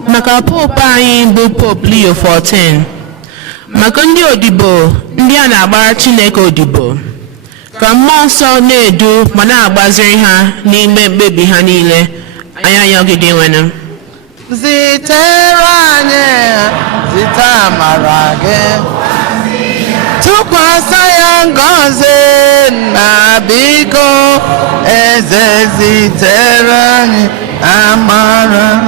Maka Pope anyị bụ Pope Leo 14, maka ndị odibo ndị a na-agbara Chineke odibo, ka mmụọ nsọ na-edu ma na-agbaziri ha n'ime mkpebi ha niile, anya yọgide nwenu. Zitere anyị, zite amara gị, tụkwasị ya ngọzi na biko eze zitere anyị amara.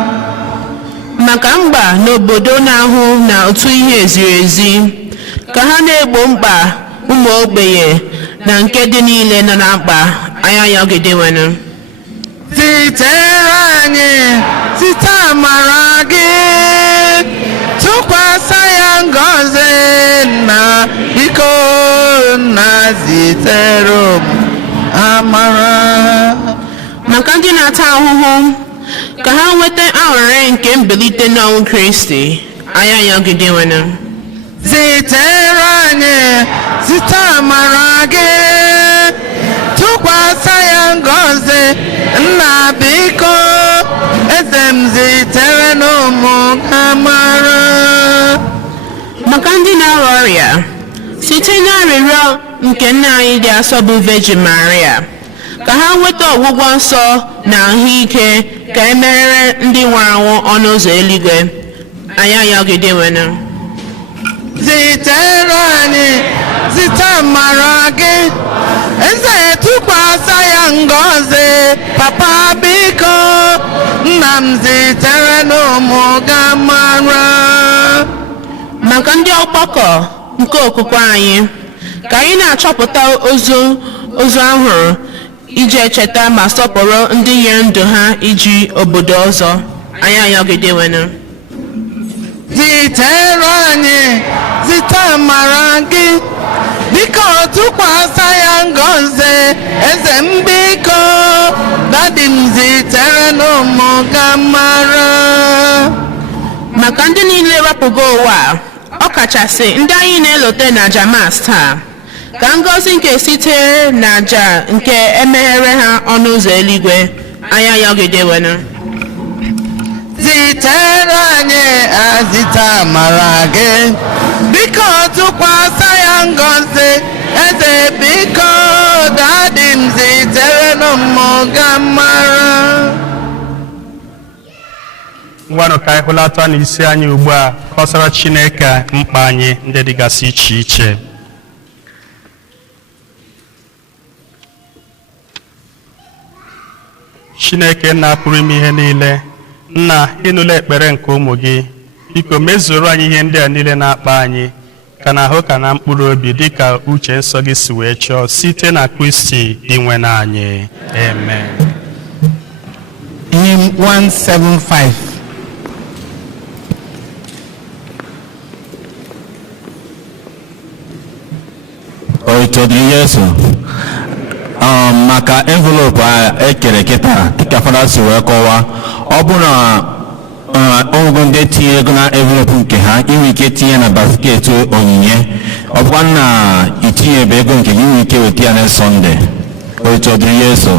Maka mgba n'obodo na-ahụ na otu ihe ziri ezi, ka ha na-egbo mkpa ụmụ ogbenye na nke dị niile nọ na mkpa, anya yọgide nwenu. Zitere anyị, zite amara gị, tụkwasị ya ngọzi na biko na zitere amara. Maka ndị na-ata ahụhụ, ka ha nweta aṅụrị nke mbilite n'ọnwụ Kristi, anya yọgide nwenu. Zitere anyị, zite amara gị, tụkwasị ya ngọzi nna biko eze m zitere n'ụmụ amara. ọrịa site n'arịrịọ nke nna anyị dị asọ bụ Virgin Maria, ka ha nweta ọgwụgwọ nsọ na ahụike, ka emere ndị nwụrụ anwụ ọnụ ụzọ eluigwe. Anyị ayọgidewenụ. Zitere anyị zite amara gị, eze tụkwasị ya ngọzi, papa biko, nna m zitere n'ụmụ gị amara. Maka ndị ọgbakọ nke okwukwe anyị, ka anyị na-achọpụta ozu ahụrụ iji echeta ma sọpụrụ ndị nyere ndụ ha iji obodo ọzọ. Anyị ayọgidewenụ. Zitere anyị zite amara gị, biko tụkwasị ya ngọzi, eze m biko, dadi m zitere n'ụmụ gị amara. Maka ndị niile wepụgo ụwa, ọ kachasị ndị anyị na-elote na Jamas taa, ka ngọzi nke sitere na aja nke emeghere ha ọnụ ụzọ eluigwe. Anyị ayọgidewenụ. Zitere anyị azite amara gị, biko tụkwasị ya ngọzi, eze biko, dadi m zitere n'ụmụ gị amara. ngwanụ ka anyị hụlata n'isi anyị ugbu a kọsara Chineke mkpa anyị ndị dịgasị iche iche. Chineke nna pụrụ ime ihe niile, nna ịnụla ekpere nke ụmụ gị, biko mezuru anyị ihe ndị a niile na-akpa anyị, ka na ahụ ka na mkpụrụ obi, dịka uche nsọ gị si wee chọọ, site na Kristi inwe na anyị. Amen. Hymn 175. Oitodiri Yesu maka envelopu a ekere kịta dịka fada si wee kọwaa, ọ bụ na ọgụgụ ndị tinye ego na envelopu nke ha, inwe ike tinye na basket onyinye, ọ bụkwa na itinyebe ego nke gị, inwe ike weta ya na Sọnde. Oitodiri Yesu.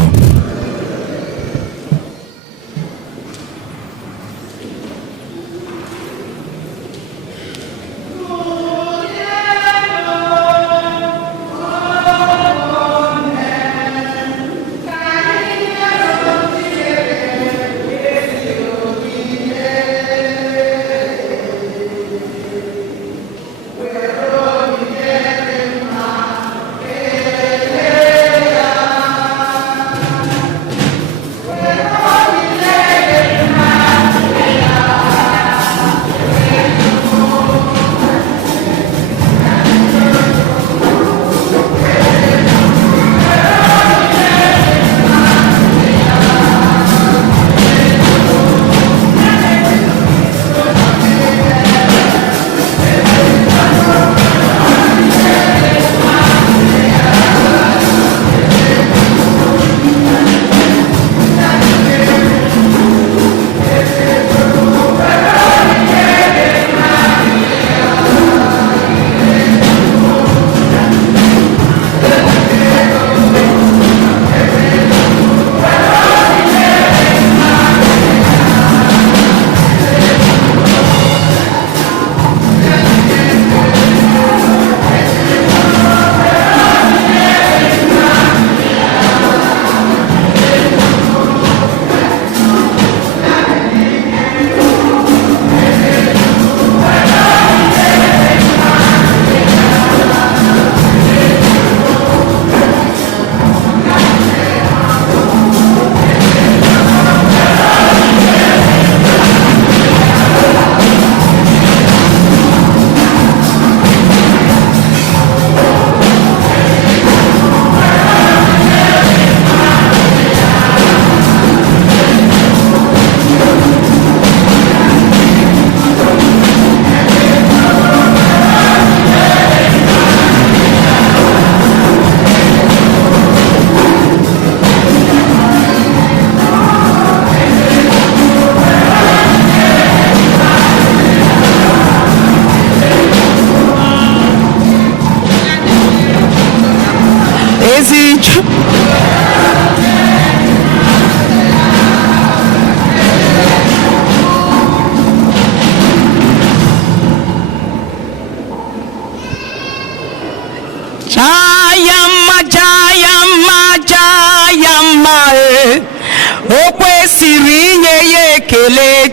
ekele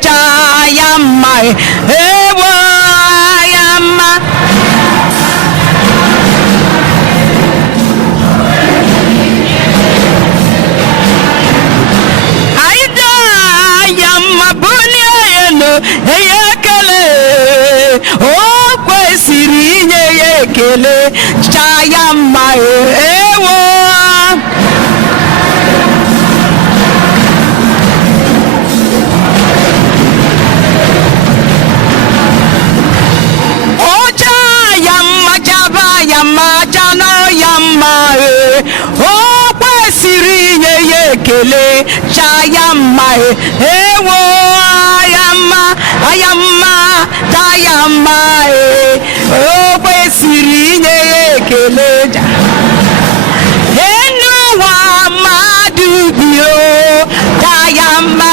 ya mma ewo ya mma aida ya mma bulie elu ekele o kwesịrị inye ya ekele ya mma ewo o kwesịrị inye ya ekele ya mma ewo ya mma ya mma o kwesịrị inye ya ekele enu ụwa mmadụ bio ya mma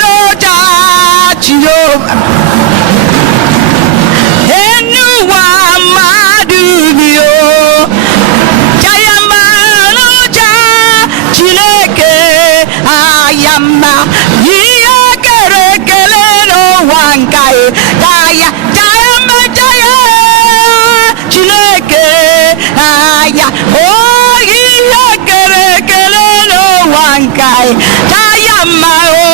n'oja Jehova enu ụwa mmadụ bio ayama ihe kere ekele n'ụwa nka jayama jaya Chineke aya o ihe kere ekele n'ụwa nka jayama o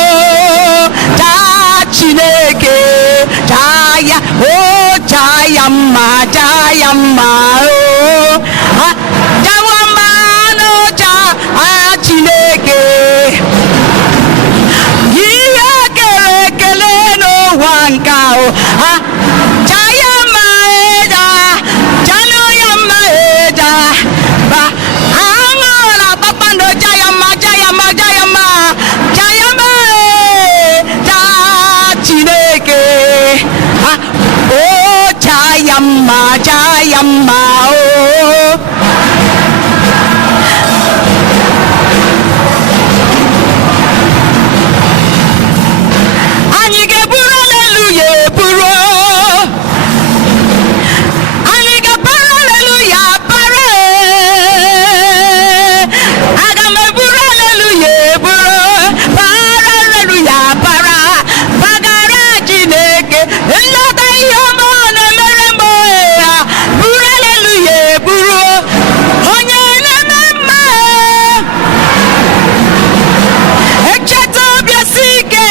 Chineke jaya o jayama o jawama no Chineke Jayama oh anyị ga-eburu hallelujah eburu anyị ga-abara hallelujah abara aga m eburu hallelujah eburu bara hallelujah abara bagara Chineke nlọta ihe ọma na-emere m buru hallelujah eburu onye na-eme mma echeta obi esi ike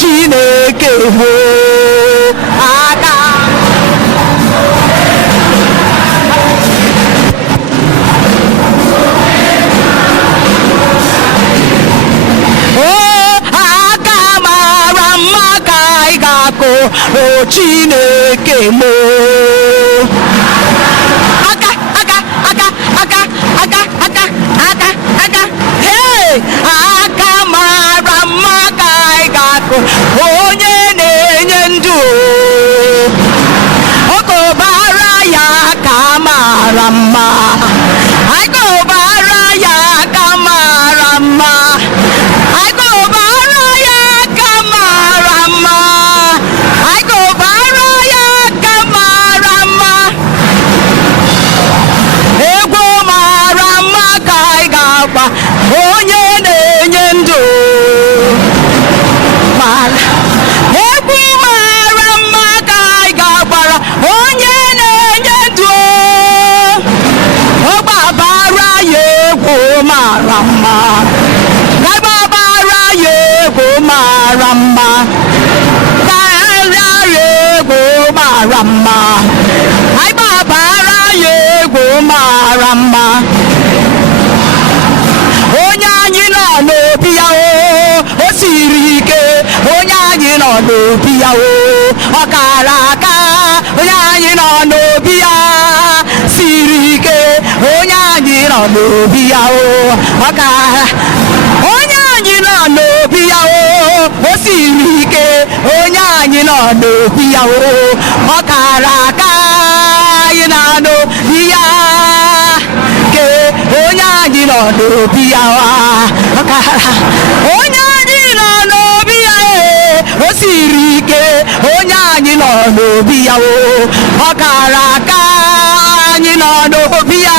Chineke mo aka o Chineke mo aka hey aka mara mma ka ị ga-akụ onye na-enye ndụ ọkọbara ya ka mara mma ọkọbara ya ka mara mma onye na-enye ndụ egwu mara mma ka anyị ga-agbara onye na-enye ndụ ọ gbabara ya egwu mara mma gbabara ya egwu mara mma karịa ya egwu mara mma anyị gbabara ya egwu mara mma onye anyị nọ n'obi ya o siri ike onye anyị nọ n'obi ya ọ kara aka onye anyị nọ n'obi ya siri ike onye anyị nọ n'obi ya ọ kara onye anyị nọ n'obi ya o siri ike onye anyị nọ n'obi ya ọ kara aka anyị nọ n'obi ya onye anyị nọ n'obi ya onye anyị nọ n'obi ya o siri ike onye anyị nọ n'obi ya ọ kara aka anyị nọ n'obi ya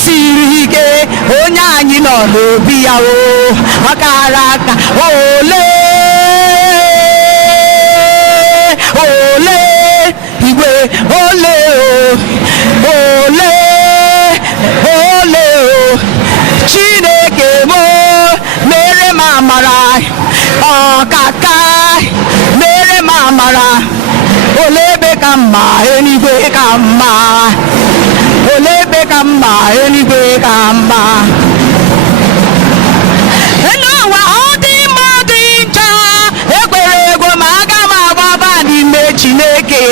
siri ike onye anyị nọ n'obi ya ọ kara aka ole igwe ole Chineke mo mere m amara ọkaka mere m amara ole ebe ka mma eluigwe ka mma ole ebe ka mma eluigwe ka mma n'ụwa ọ dị mma dị ncha ekwere ego ma aga m agbaba n'ime Chineke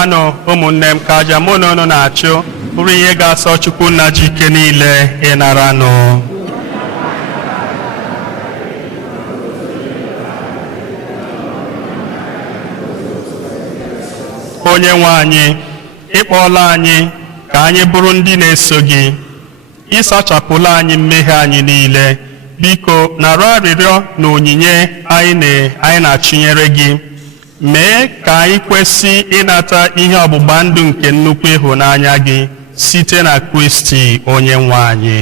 bịakwanụ ụmụnne m ka aja mụ na unu na-achụ bụrụ ihe ga-asọ Chukwu nna ji ike niile ịnaranụ. Onye nwe anyị, ịkpọọla anyị ka anyị bụrụ ndị na-eso gị, ịsachapụla anyị mmehie anyị niile. Biko nara arịrịọ na onyinye anyị na-achụnyere gị, mee ka anyị kwesị ịnata ihe ọgbụgba ndụ nke nnukwu ịhụnanya gị site na Kristi onye nwe anyị.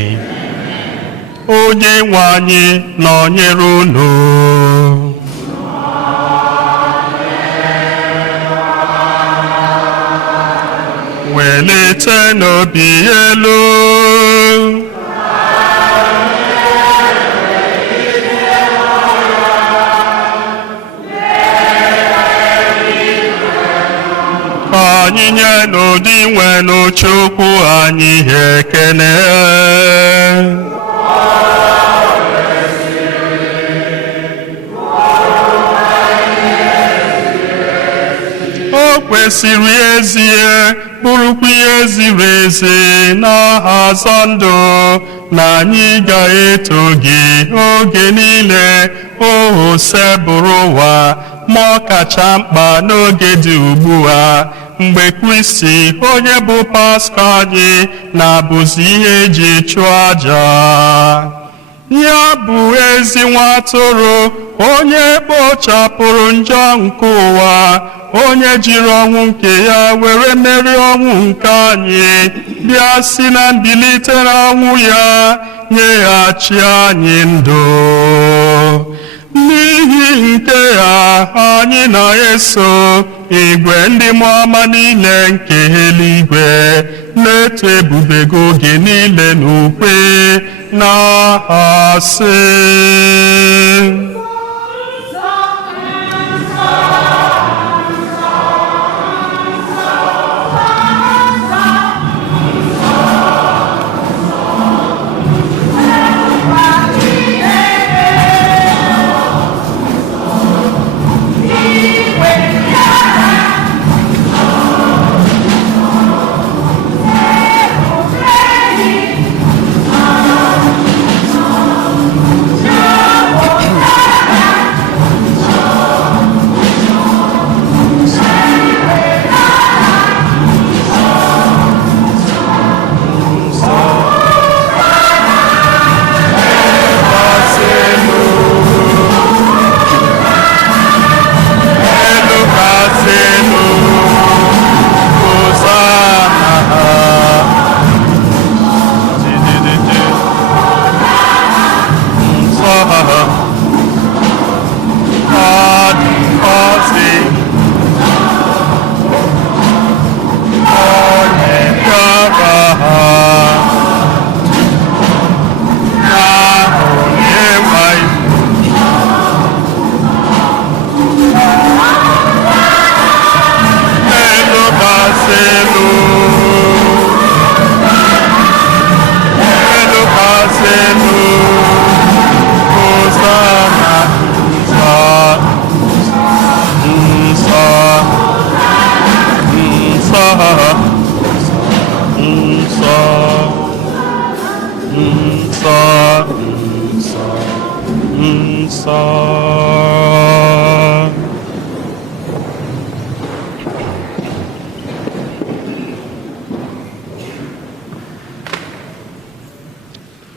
Onye nwe anyị nọnyere unu. Welite n'obi elu. Anyị nye n'ụdị nwe n'Chukwu anyị ekele. O kwesịrị ezie bụrụkwa ihe ziri ezi n'aha azọ ndụ na anyị ga-eto gị oge niile, o sebụrụ ụwa ma ọ kacha mkpa n'oge dị ugbu a, mgbe Kristi onye bụ Paska anyị na-abụzi ihe eji chụọ aja. Ya bụ ezi nwa atụrụ onye kpochapụrụ njọ nke ụwa, onye jiri ọnwụ nke ya were merie ọnwụ nke anyị, bịa si na mbilite n'ọnwụ ya nyeghachi anyị ndụ. N'ihi nke ya anyị na-eso igwe ndị mmụọ ọma niile nke eluigwe na-eto ebube gị oge niile n'ukwe na-asị: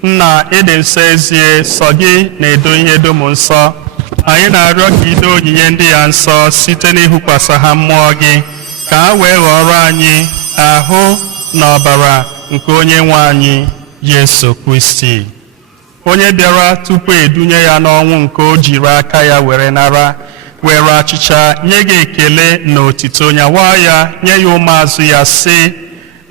Nna, ịdị nsọ ezie, sọ gị na-edo ihe dum nsọ. Anyị na-arịọ ka ido onyinye ndị ya nsọ site n'ihukwasa ha mmụọ gị, ka ha wee ghọrọ anyị ahụ na ọbara nke onye nwe anyị Jesu Kristi, onye bịara tupu edunye ya n'ọnwụ nke o jiri aka ya were nara, were achịcha nye gị ekele na otito, nyawa ya nye ya ụmụazụ ya sị: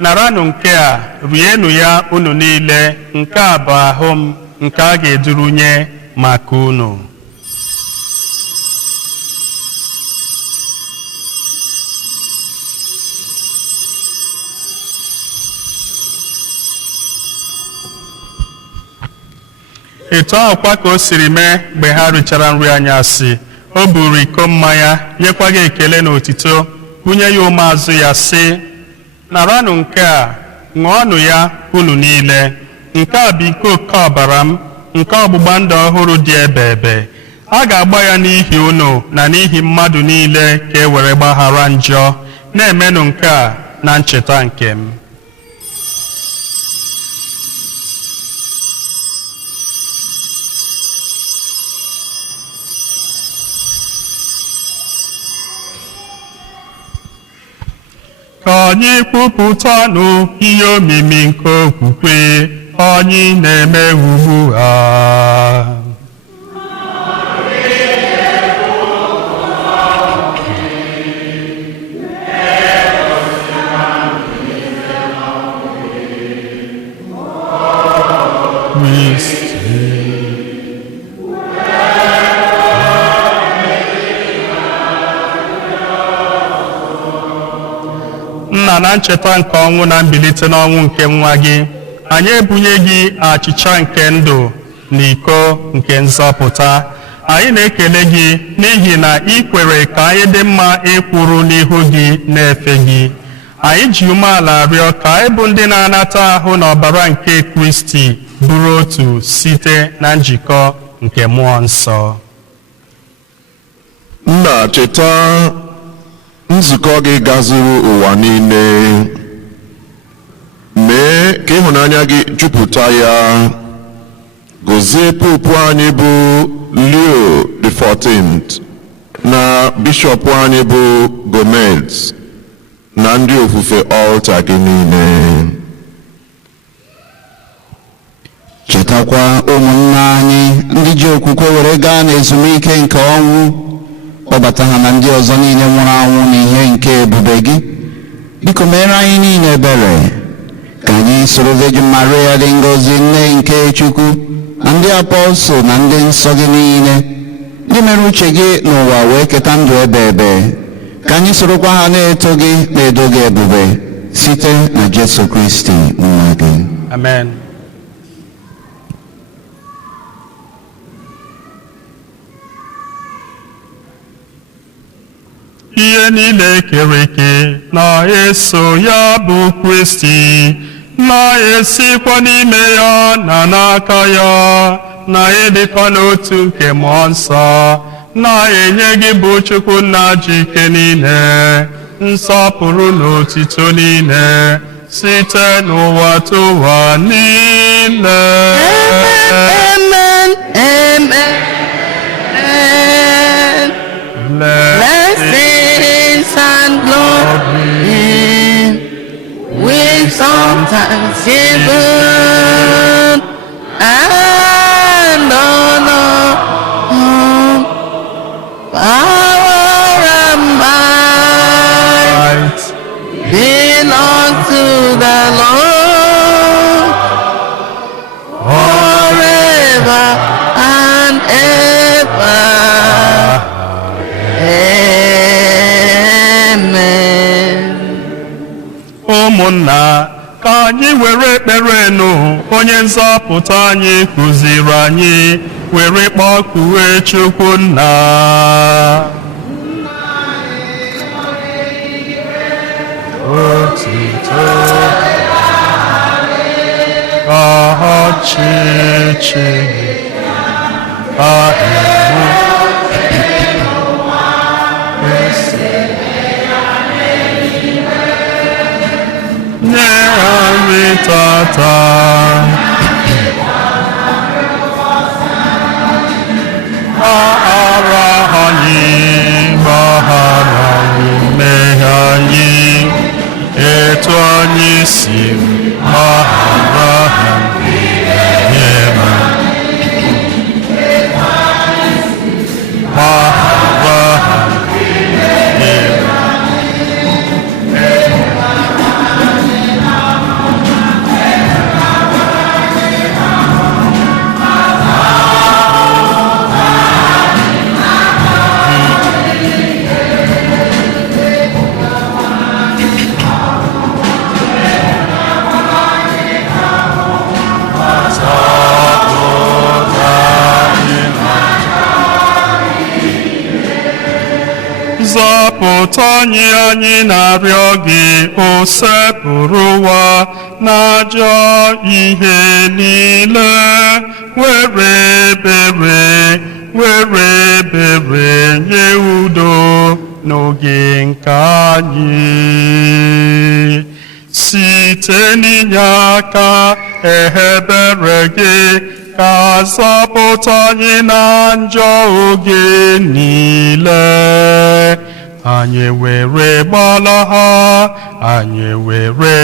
naranụ nke a, rienụ ya unu niile, nke a bụ ahụ m nke a ga-edurunye maka unu. Etu ahụkwa ka o siri mee mgbe ha richara nri anyasị, o buru iko mmanya, nyekwa gị ekele na otito, bunye ya ụmụazụ ya sị, naranụ nke a, ṅụọnụ ya unu niile, nke a bụ iko oke ọbara m, nke ọgbụgba ndụ ọhụrụ dị ebe ebe. A ga-agba ya n'ihi unu na n'ihi mmadụ niile ka e were gbaghara njọ. Na-emenụ nke a na ncheta nke m. Ka anyị kwupụtanụ ihe omimi nke okwukwe anyị na-eme ugbu a. Nna, na ncheta nke ọnwụ na mbilite n'ọnwụ nke nwa gị, anyị ebunye gị achịcha nke ndụ na iko nke nzọpụta. Anyị na-ekele gị n'ihi na ị kwere ka anyị dị mma ịkwụrụ n'ihu gị na-efe gị. Anyị ji umeala rịọ ka anyị bụ ndị na-anata ahụ na ọbara nke Kristi bụrụ otu site na njikọ nke mmụọ nsọ. Nna, cheta nzukọ gị gazuru ụwa niile. Mee ka ịhụnanya gị jupụta ya. Gọzie popu anyị bụ Leo the 14th na bishọp anyị bụ Gomez na ndị ofufe ọlta gị niile. Chetakwa ụmụnne anyị ndị ji okwukwe were gaa n'ezumike nke ọnwụ, kpọbata ha na ndị ọzọ niile nwụrụ anwụ n'ihe nke ebube gị. Biko mere anyị niile ebere ka anyị soro Virgin Maria dị ngọzi, nne nke Chukwu, na ndị apọstụl na ndị nsọ gị niile, ndị mere uche gị n'ụwa wee keta ndụ ebe ebe, ka anyị sorokwa ha na-eto gị na-edo gị ebube site na Jesu Kristi nwa gị. Amen. Ihe niile kere eke na-eso ya bụ Kristi, na-esikwa n'ime ya na n'aka ya, na-edikọ n'otu nke mmụọ nsọ, na-enye gị bụ Chukwu Nna ji ike niile, nsọpụrụ na otito niile, site n'ụwa tụwa niile. Amen. Amen. Amen. Blessings and glory, wisdom, thanksgiving, and honor, power and might belong to the Lord forever and ever. Amen. Ụmụnna, ka anyị were ekpere nụ onye nzọpụta anyị kụziri anyị, were kpọkuwe Chukwu Nna. Otito ọchịchị ka iwu nye anyị tata. Gbaghara anyị, gbaghara anyị mmehie anyị, etu anyị si gbaghara ha mmehie ha. Gbaghara ha mmehie ha. nzọpụta anyị na-arịọ gị, o sepụrụ ụwa n'ajọ ihe niile, were ebere nye udo n'oge nke anyị. Site n'inye aka ebere gị, ka zọpụta anyị na njọ oge niile. Anyị were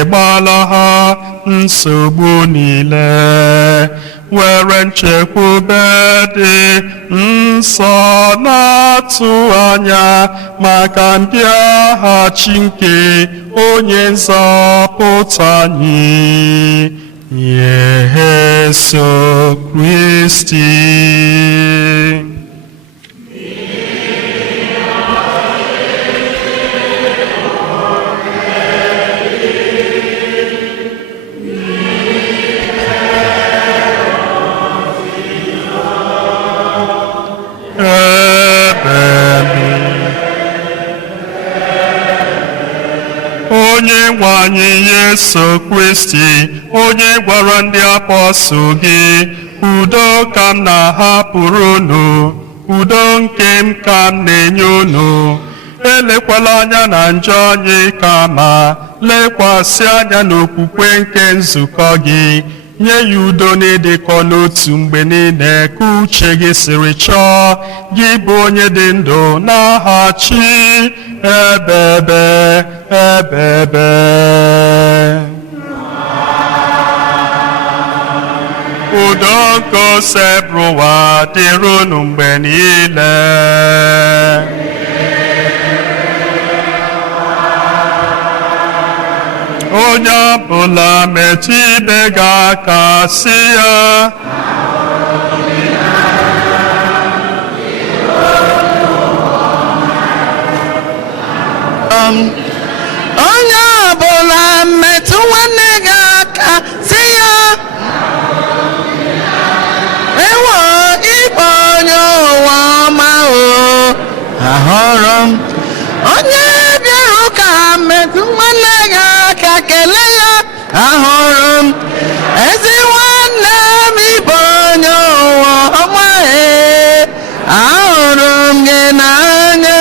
gbalaha nsogbu niile, were nchekwube dị nsọ na-atụ anya maka mbịaghachi nke onye nzọpụta anyị, Yesu Kristi. Onye nwe anyị Yesu Kristi, onye gwara ndị apọstụl gị, udo ka m na-ahapụrụ unu, udo nke m ka m na-enye unu. Elekwala anya na njọ anyị, kama lekwasị anya n'okwukwe nke nzukọ gị. Nye ya udo na-edekọ n'otu mgbe niile, ka uche gị siri chọọ, gị bụ onye dị ndụ na-aghachi ebebe. Udo nke osebụrụ ụwa dịrị unu mgbe niile. Onye ọbụla metụ ibe gị aka, sị ya, onye ọbụla metụ nwanne gị aka, sị ya, ewo ịkpọ onye ụwa ọma o, ahụrụ m. Onye bịara ụka metụ nwanne gị aka, kelee ya, ahụrụ m. Ezi nwanne m, ịbụ onye ụwa ọma, ahụrụ m gị n'anya.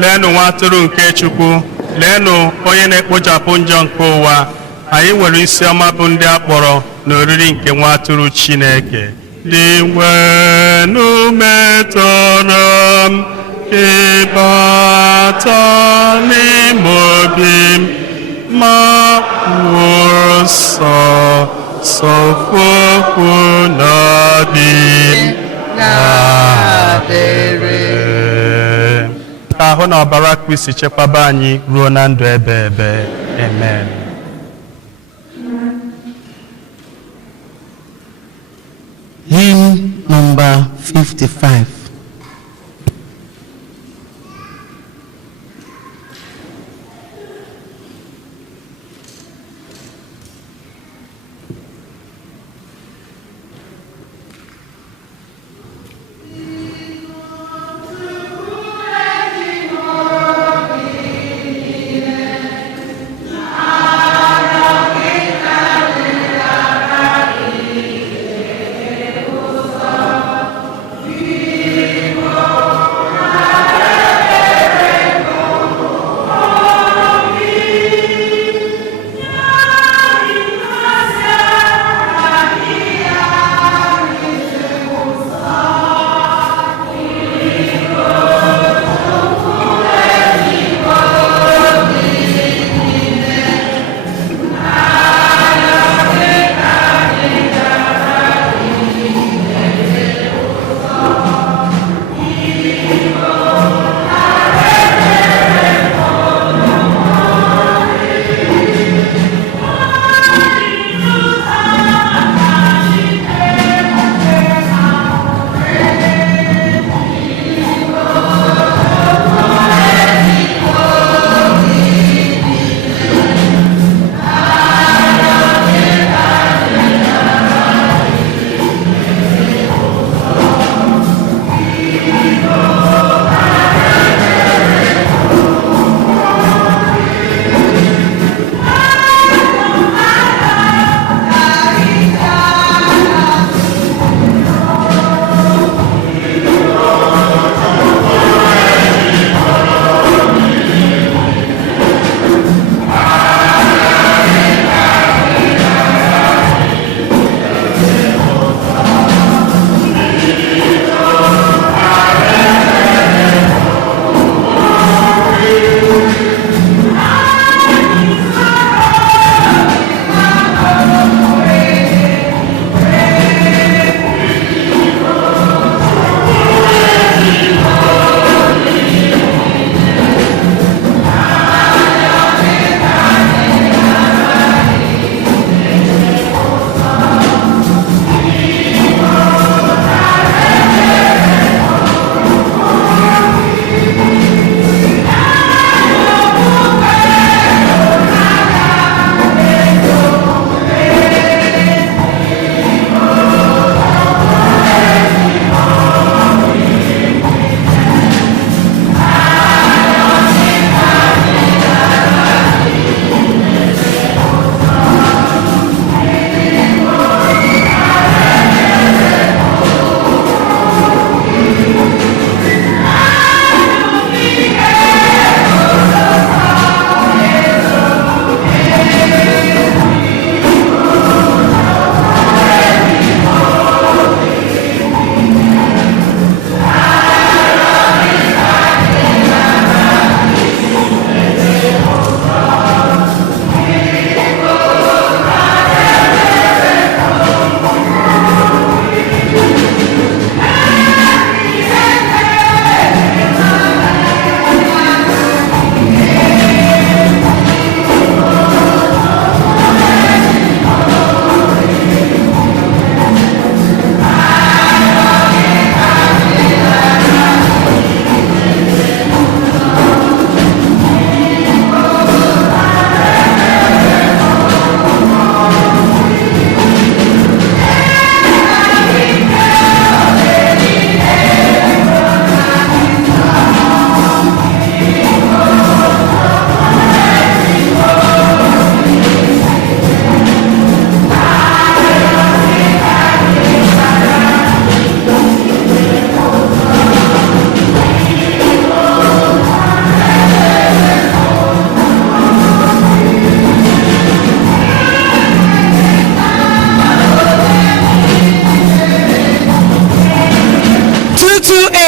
leenụ nwa atụrụ nke Chukwu, leenụ onye na-ekpochapụ njọ nke ụwa. Anyị nwere isi ọma bụ ndị a kpọrọ n'oriri nke nwa atụrụ Chineke. Dị nwenụ metọrọ m ịbata n'ime obi m, ma kwuo sọfokwu n'obi m na-adịrị. Ka ahụ na ọbara Kristi chekwaba anyị ruo na ndụ ebe ebe. Amen. Hymn number 55.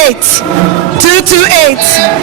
228. 228.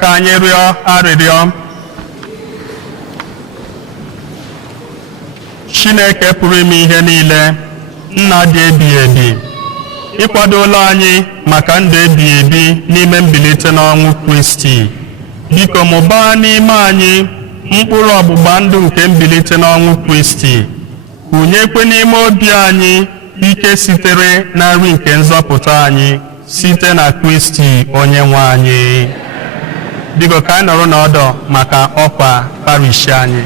ka anyị rịọ arịrịọ. Chineke pụrụ ime ihe niile, Nna dị ebighị ebi, ịkwadola anyị maka ndụ ebighị ebi n'ime mbilite n'ọnwụ Kristi. Biko mụbaa n'ime anyị mkpụrụ ọgbụgba ndụ nke mbilite n'ọnwụ Kristi. Kụnyekwe n'ime obi anyị ike sitere na nri nke nzọpụta anyị site na Kristi onye nwe anyị. Biko ka anyị nọrọ n'ọdọ maka ọkwa parish anyị.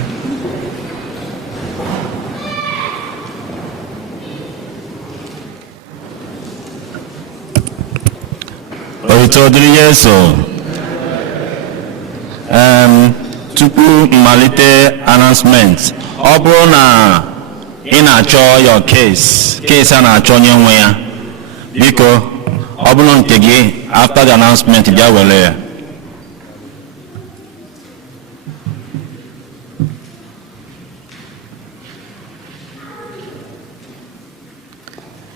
Oito dịrị Yesu. Tupu mmalite announcement, ọ bụrụ na ị na-achọ your case a na-achọ onye nwe ya, biko ọ bụrụ nke gị after the announcement bịa were ya.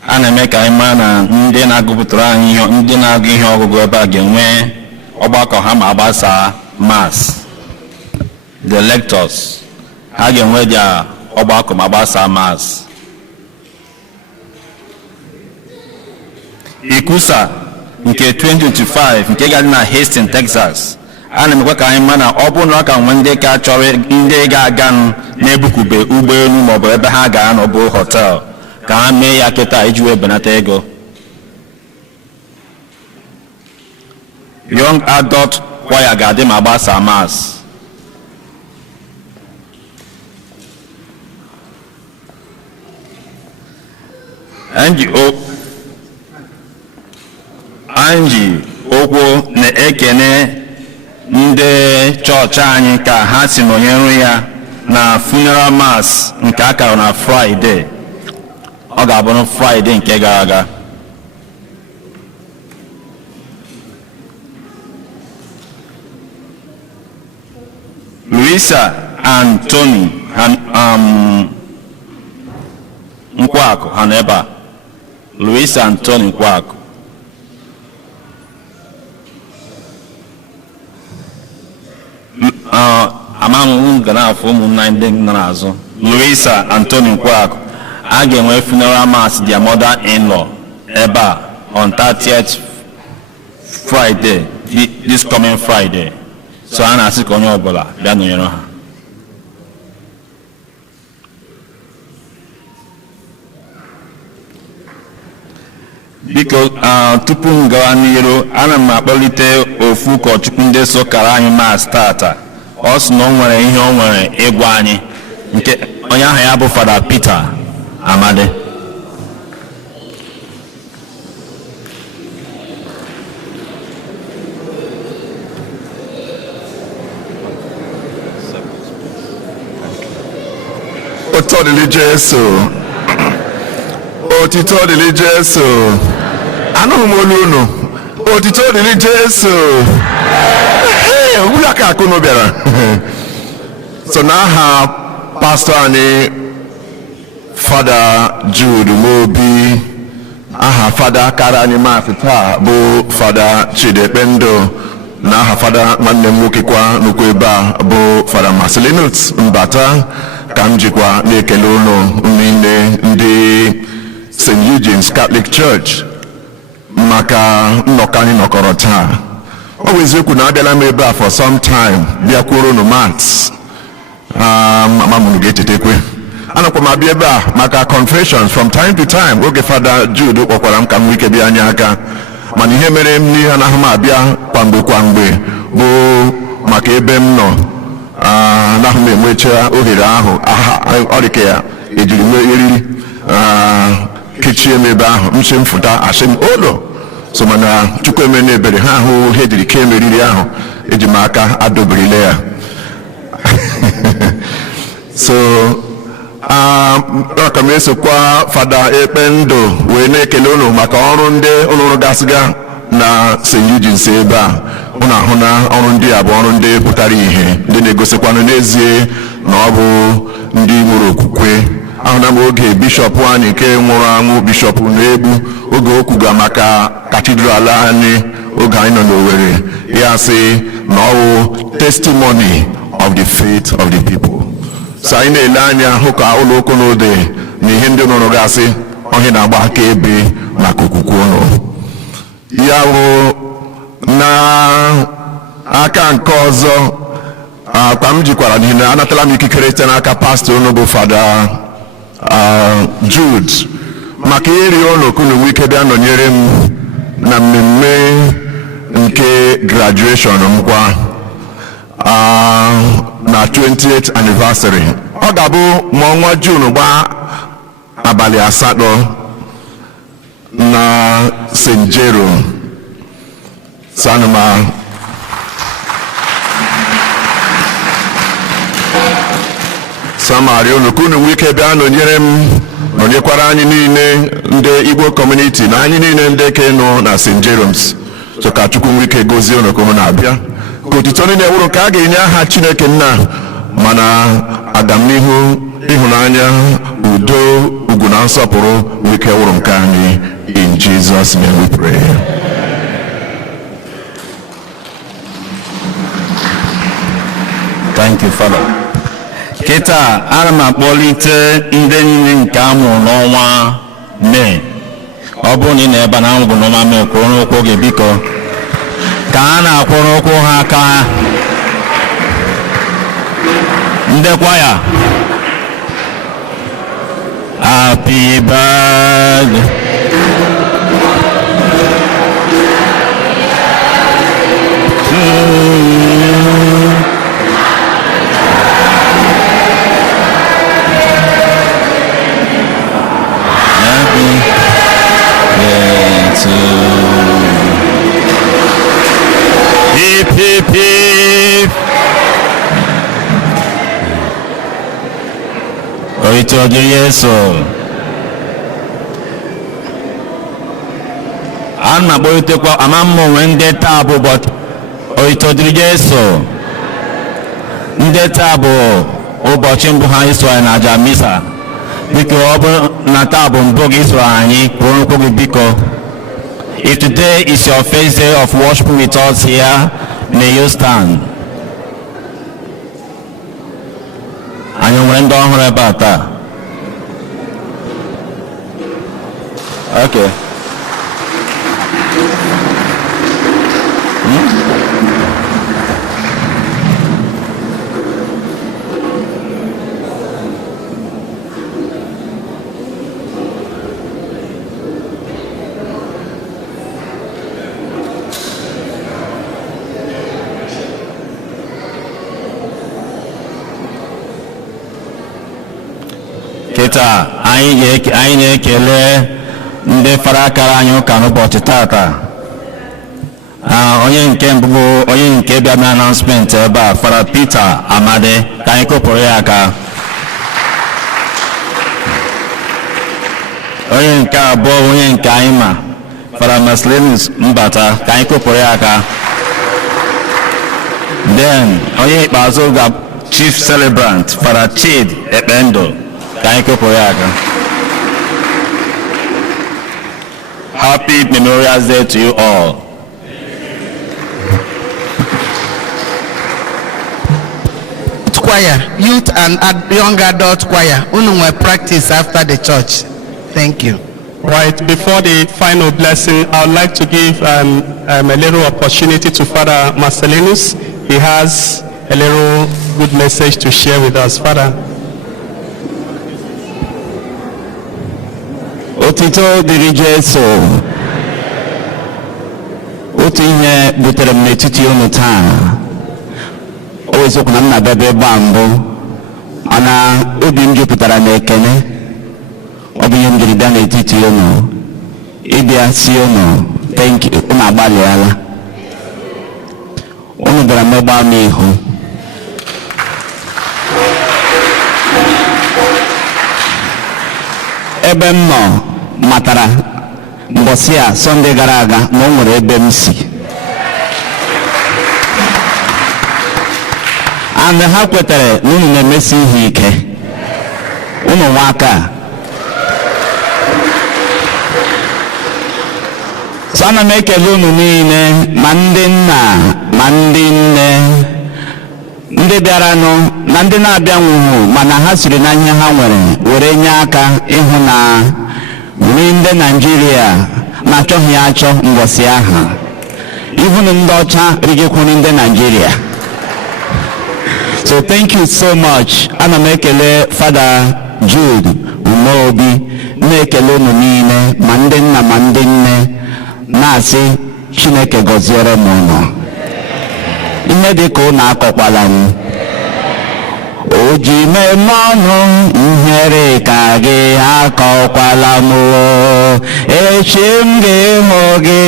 A na-eme ka anyị mara na ndị na-agụpụtara anyị ndị na-agụ ihe ọgụgụ ebe a ga-enwe ọgbakọ ha ma gbasaa mass. The lectors ha ga-enwe dia ọgbakọ ma gbasaa mass. Ikusa nke 2025 nke ga-adị na Houston, Texas, a na-emekwa ka anyị mara na ọ bụrụ na ọ ka nwe ndị ka chọrọ ndị ga-aga na-ebukube ụgbọelu maọbụ ebe ha ga-anọ bụ hotel ka ha mee ya kịta iji wee benata ego. Young adult choir ga-adị ma gbasaa mass. Anji okwu na-ekene ndị chọọchị anyị ka ha si nọnyere ya na funeral mass nke akara na Friday. Ọ ga-abụ Friday nke gara aga. Luisa and Tony Nkwaku ha nọ ebe a. Luisa and Tony Nkwaku. Amam ga na-afụ ụmụnna ndị nọ n'azụ. Luisa and Tony Nkwaku a ga-enwe funeral mass their mother-in-law ebe a on 30th Friday, this coming Friday. So a na-asị ka onye ọbụla bịa nọnyere ha. Biko tupu m gawa n'iru, ana m akpọlite ofu ụkọchukwu ndị so kara anyị mass tata. Ọ sị na o nwere ihe o nwere ịgwa anyị, nke onye ahụ ya bụ Fada Peter Amadi. Otito dịrị Jesu. Otito dịrị Jesu. Anụghị m olu unu. Otito dịrị Jesu. Ugbu a ka akụnụ bịara. So n'aha pastor anyị Fada Jude Mobi, aha Fada kara anyị maasị taa bụ Fada Chidekpendo, na aha Fada nwanne m nwoke kwa nnukwu ebe a bụ Fada Marcelinus Mbata, ka m jikwa na-ekele ụlọ niile ndị St. Eugene's Catholic Church maka nnọkọ anyị nọkọrọ taa. Ọ bụ eziokwu na abịala m ebe a for some time bịakwuru unu maths. Mama m ga-echetekwe. Anakwa m abịa ebe a maka confessions from time to time. Oge Fada Jude kpọkwara m ka m nwike bịa anya aka, mana ihe mere m n'ihe anaghị m abịa kwamgbe bụ maka ebe m nọ. Anaghị m enwecha ohere ahụ. Ọ dị ka ya ejiri m eriri kechie m ebe ahụ, m si m fụta asị m olo. So mana Chukwu eme n'ebere ha ahụ ha ejiri kee m eriri ahụ, eji m aka adoberile ya. So aka m esokwa Fada Ekpendo wee na-ekele unu maka ọrụ ndị ụlọọrụ gasịga na St. Eugene's ebe a. Unu ahụ na ọrụ ndị a bụ ọrụ ndị pụtara ihe, ndị na-egosikwanụ n'ezie na ọ bụ ndị nwere okwukwe. Ahụ na m oge bishọp anyị nke nwụrụ anwụ, bishọp na-egbu, oge o kwuga maka katidral anyị oge anyị nọ n'Owerri, ya sị na ọ bụ testimony of the faith of the people. So anyị na-ele anya hụ ka ụlọ ụka n'ode na ihe ndị nụrụ gasị ọhịa na-agba aka ebe maka okwukwe ụnụ. Ya bụ na aka nke ọzọ ka m jikwara n'ihi na anatala m ikikere site n'aka pastọ ụnụ bụ Fada Jude maka iri ụlọ ka unu nwee ike bịa nọnyere m na mmemme nke graduation nkwa na 20th anniversary. Ọ ga-abụ ma ọnwa June gba abalị asatọ na St. Jero Sanuma. Samario nukunu wike bịa nọnyere m nọnyekwara anyị niile ndị Igbo community na anyị niile ndị kenu na St. Jerome's. So ka Chukwu wike gozie unu na-abịa. Ka otito niile wụrụ ka a ga-enye aha Chineke nna mana agamnihu ịhụnanya udo ugwu na nsọpụrụ wike wụrụ nke anyị. In Jesus' name we pray. Thank you, Father. Kịta ana m akpọlite ndị niile nke amụrụ n'ọnwa Mee. Ọ bụrụ na ị na-ebe na amụ bụ n'ọnwa Mee, kwụrụ n'ụkwụ gị biko. Ka a na-akwụrụ ụkwụ ha aka ha. Ndị kwaya. Happy birthday. Hip, hip, hip. Oito de Yesu. Anna boite kwa amammo wende tabu but oito de Yesu. Nde tabu ụbọchị mbụ ha Israel na aja misa. Biko ọ bụ na tabu mbụ gị Israel anyị kwụrụ ụkwụ gị biko. If today is your first day of worship with us here, may you stand. Anyị nwere ndị ọhụrụ ebe a taa. Okay. Kịta anyị na-ekele ndị fara akara anyị ụka n'ụbọchị tata. Onye nke mbụ bụ onye nke bịa na announcement ebe a, Fara Peter Amade, ka anyị kụpụrụ ya aka. Onye nke abụọ onye nke anyị ma, Fara Maslenus Mbata, ka anyị kụpụrụ ya aka. Then onye ikpeazụ ga Chief Celebrant Fara Chid Ekpendo, ka anyị kụpụrụ ya aka. Happy Memorial Day to you all. Choir, youth and young adult choir, unwe practice after the church. Thank you. Right, before the final blessing, I would like to give a little opportunity to Father Marcellinus. He has a little good message to share with us. Father. Otito dịrị Jesu. Otu ihe butere m n'etiti unu taa. O wezụkwa na m na-abịa ebe a mbụ. Mana obi m jupụtara n'ekele. Ọ bụ ihe m jiri bịa n'etiti unu. Ịbịa si unu, thank you, unu agbalịala. Unu bịara megba m ihu. Ebe m nọ matara mbọsị a Sọnde gara aga na o nwere ebe m si. And ha kwetere na unu na-emesi ihe ike. Unu nwa aka. So ana m ekele unu niile, ma ndị nna ma ndị nne, ndị bịaranụ na ndị na-abịanwuhu mana ha siri na ihe ha nwere were nye aka ịhụ na nri ndị Nigeria na-achọghị ya achọ mbọsị aha. Even ndị ọcha rigekwuru ndị Nigeria. So thank you so much. Ana m ekele Father Jude Umeobi, na-ekele unu niile ma ndị nna ma ndị nne na-asị Chineke gọziere m unu. Ihe dị ka unu akọkwala m. O ji mmemme ọnụ ihere ka gị akọkwala m. Echi m ga-ịhụ gị,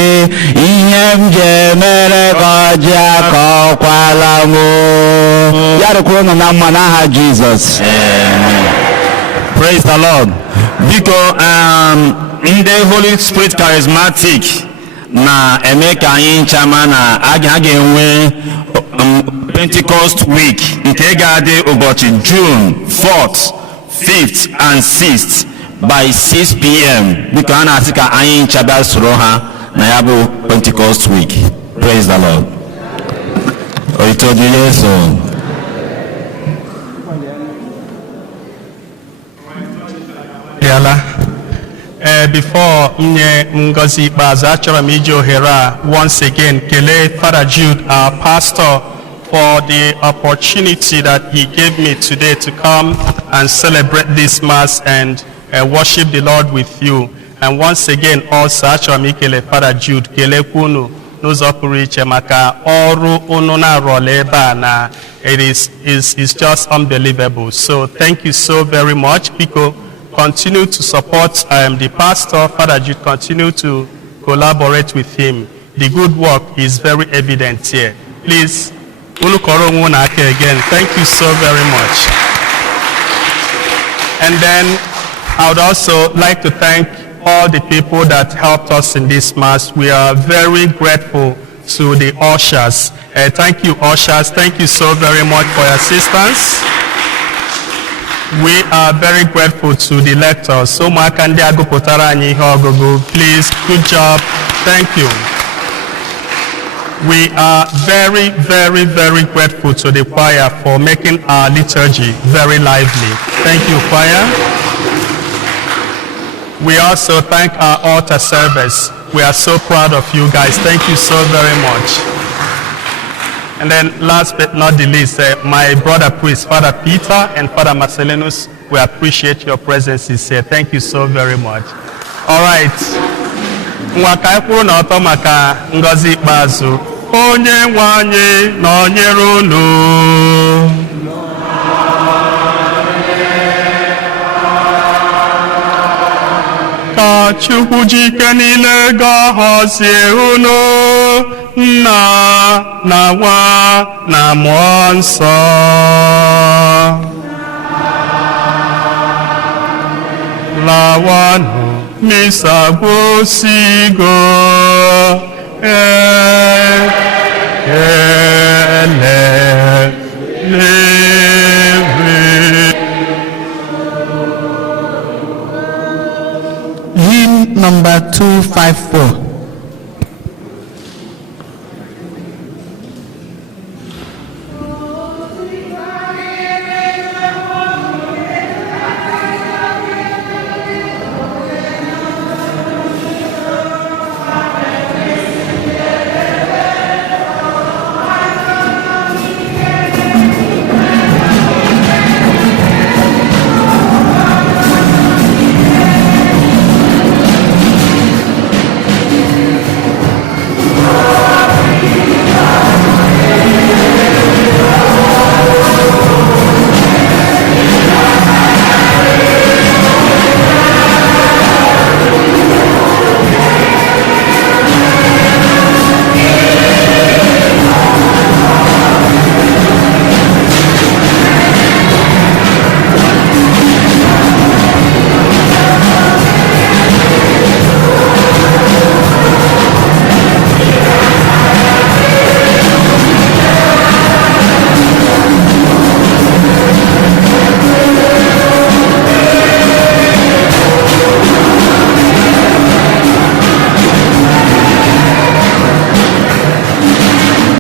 ihe m ji emere gị ọjị akọkwala m. Ya dịkwa unu na mma n'aha Jizọs. Praise the Lord. Biko ndị Holy Spirit Charismatic na-eme ka anyị nchama na a ga-enwe Pentecost Week nke ga-adị ụbọchị June 4th, 5th and 6th by 6 p.m. Biko a na-asị ka anyị nchaba soro ha na ya bụ Pentecost Week. Praise the Lord. Oito dị Yesu. Before Ngozi Ikpeazu, achọrọ m iji ohere a once again kelee Father Jude, our pastor, for the opportunity that he gave me today to come and celebrate this Mass and worship the Lord with you. And once again, also, achọrọ m ikele Father Jude, kelekwa unu n'ụzọ pụrụ iche maka ọrụ unu na-arụọla ebe a na it is just unbelievable. So thank you so very much. Biko, continue to support the pastor, Father Jude, continue to collaborate with him. The good work is very evident here. Please, again, thank you so very much. And then I would also like to thank all the people that helped us in this Mass. We are very grateful to the ushers. Thank you, ushers. Thank you so very much for your assistance. We are very grateful to the lectors. So please, good job. Thank you. We are very, very, very grateful to the choir for making our liturgy very lively. Thank you, choir. We also thank our altar servers. We are so proud of you guys. Thank you so very much. And then last but not the least, my brother priest, Father Peter and Father Marcellinus, we appreciate your presences here. Thank you so very much. All right. Maka Ngozi Ikpeazu, onye nwe anyị nọnyere unu. Ka Chukwu jike niile gọzie unu, Nna na Nwa na Mmụọ Nsọ. Lawanụ misa gwụsịgo, Hymn number 254.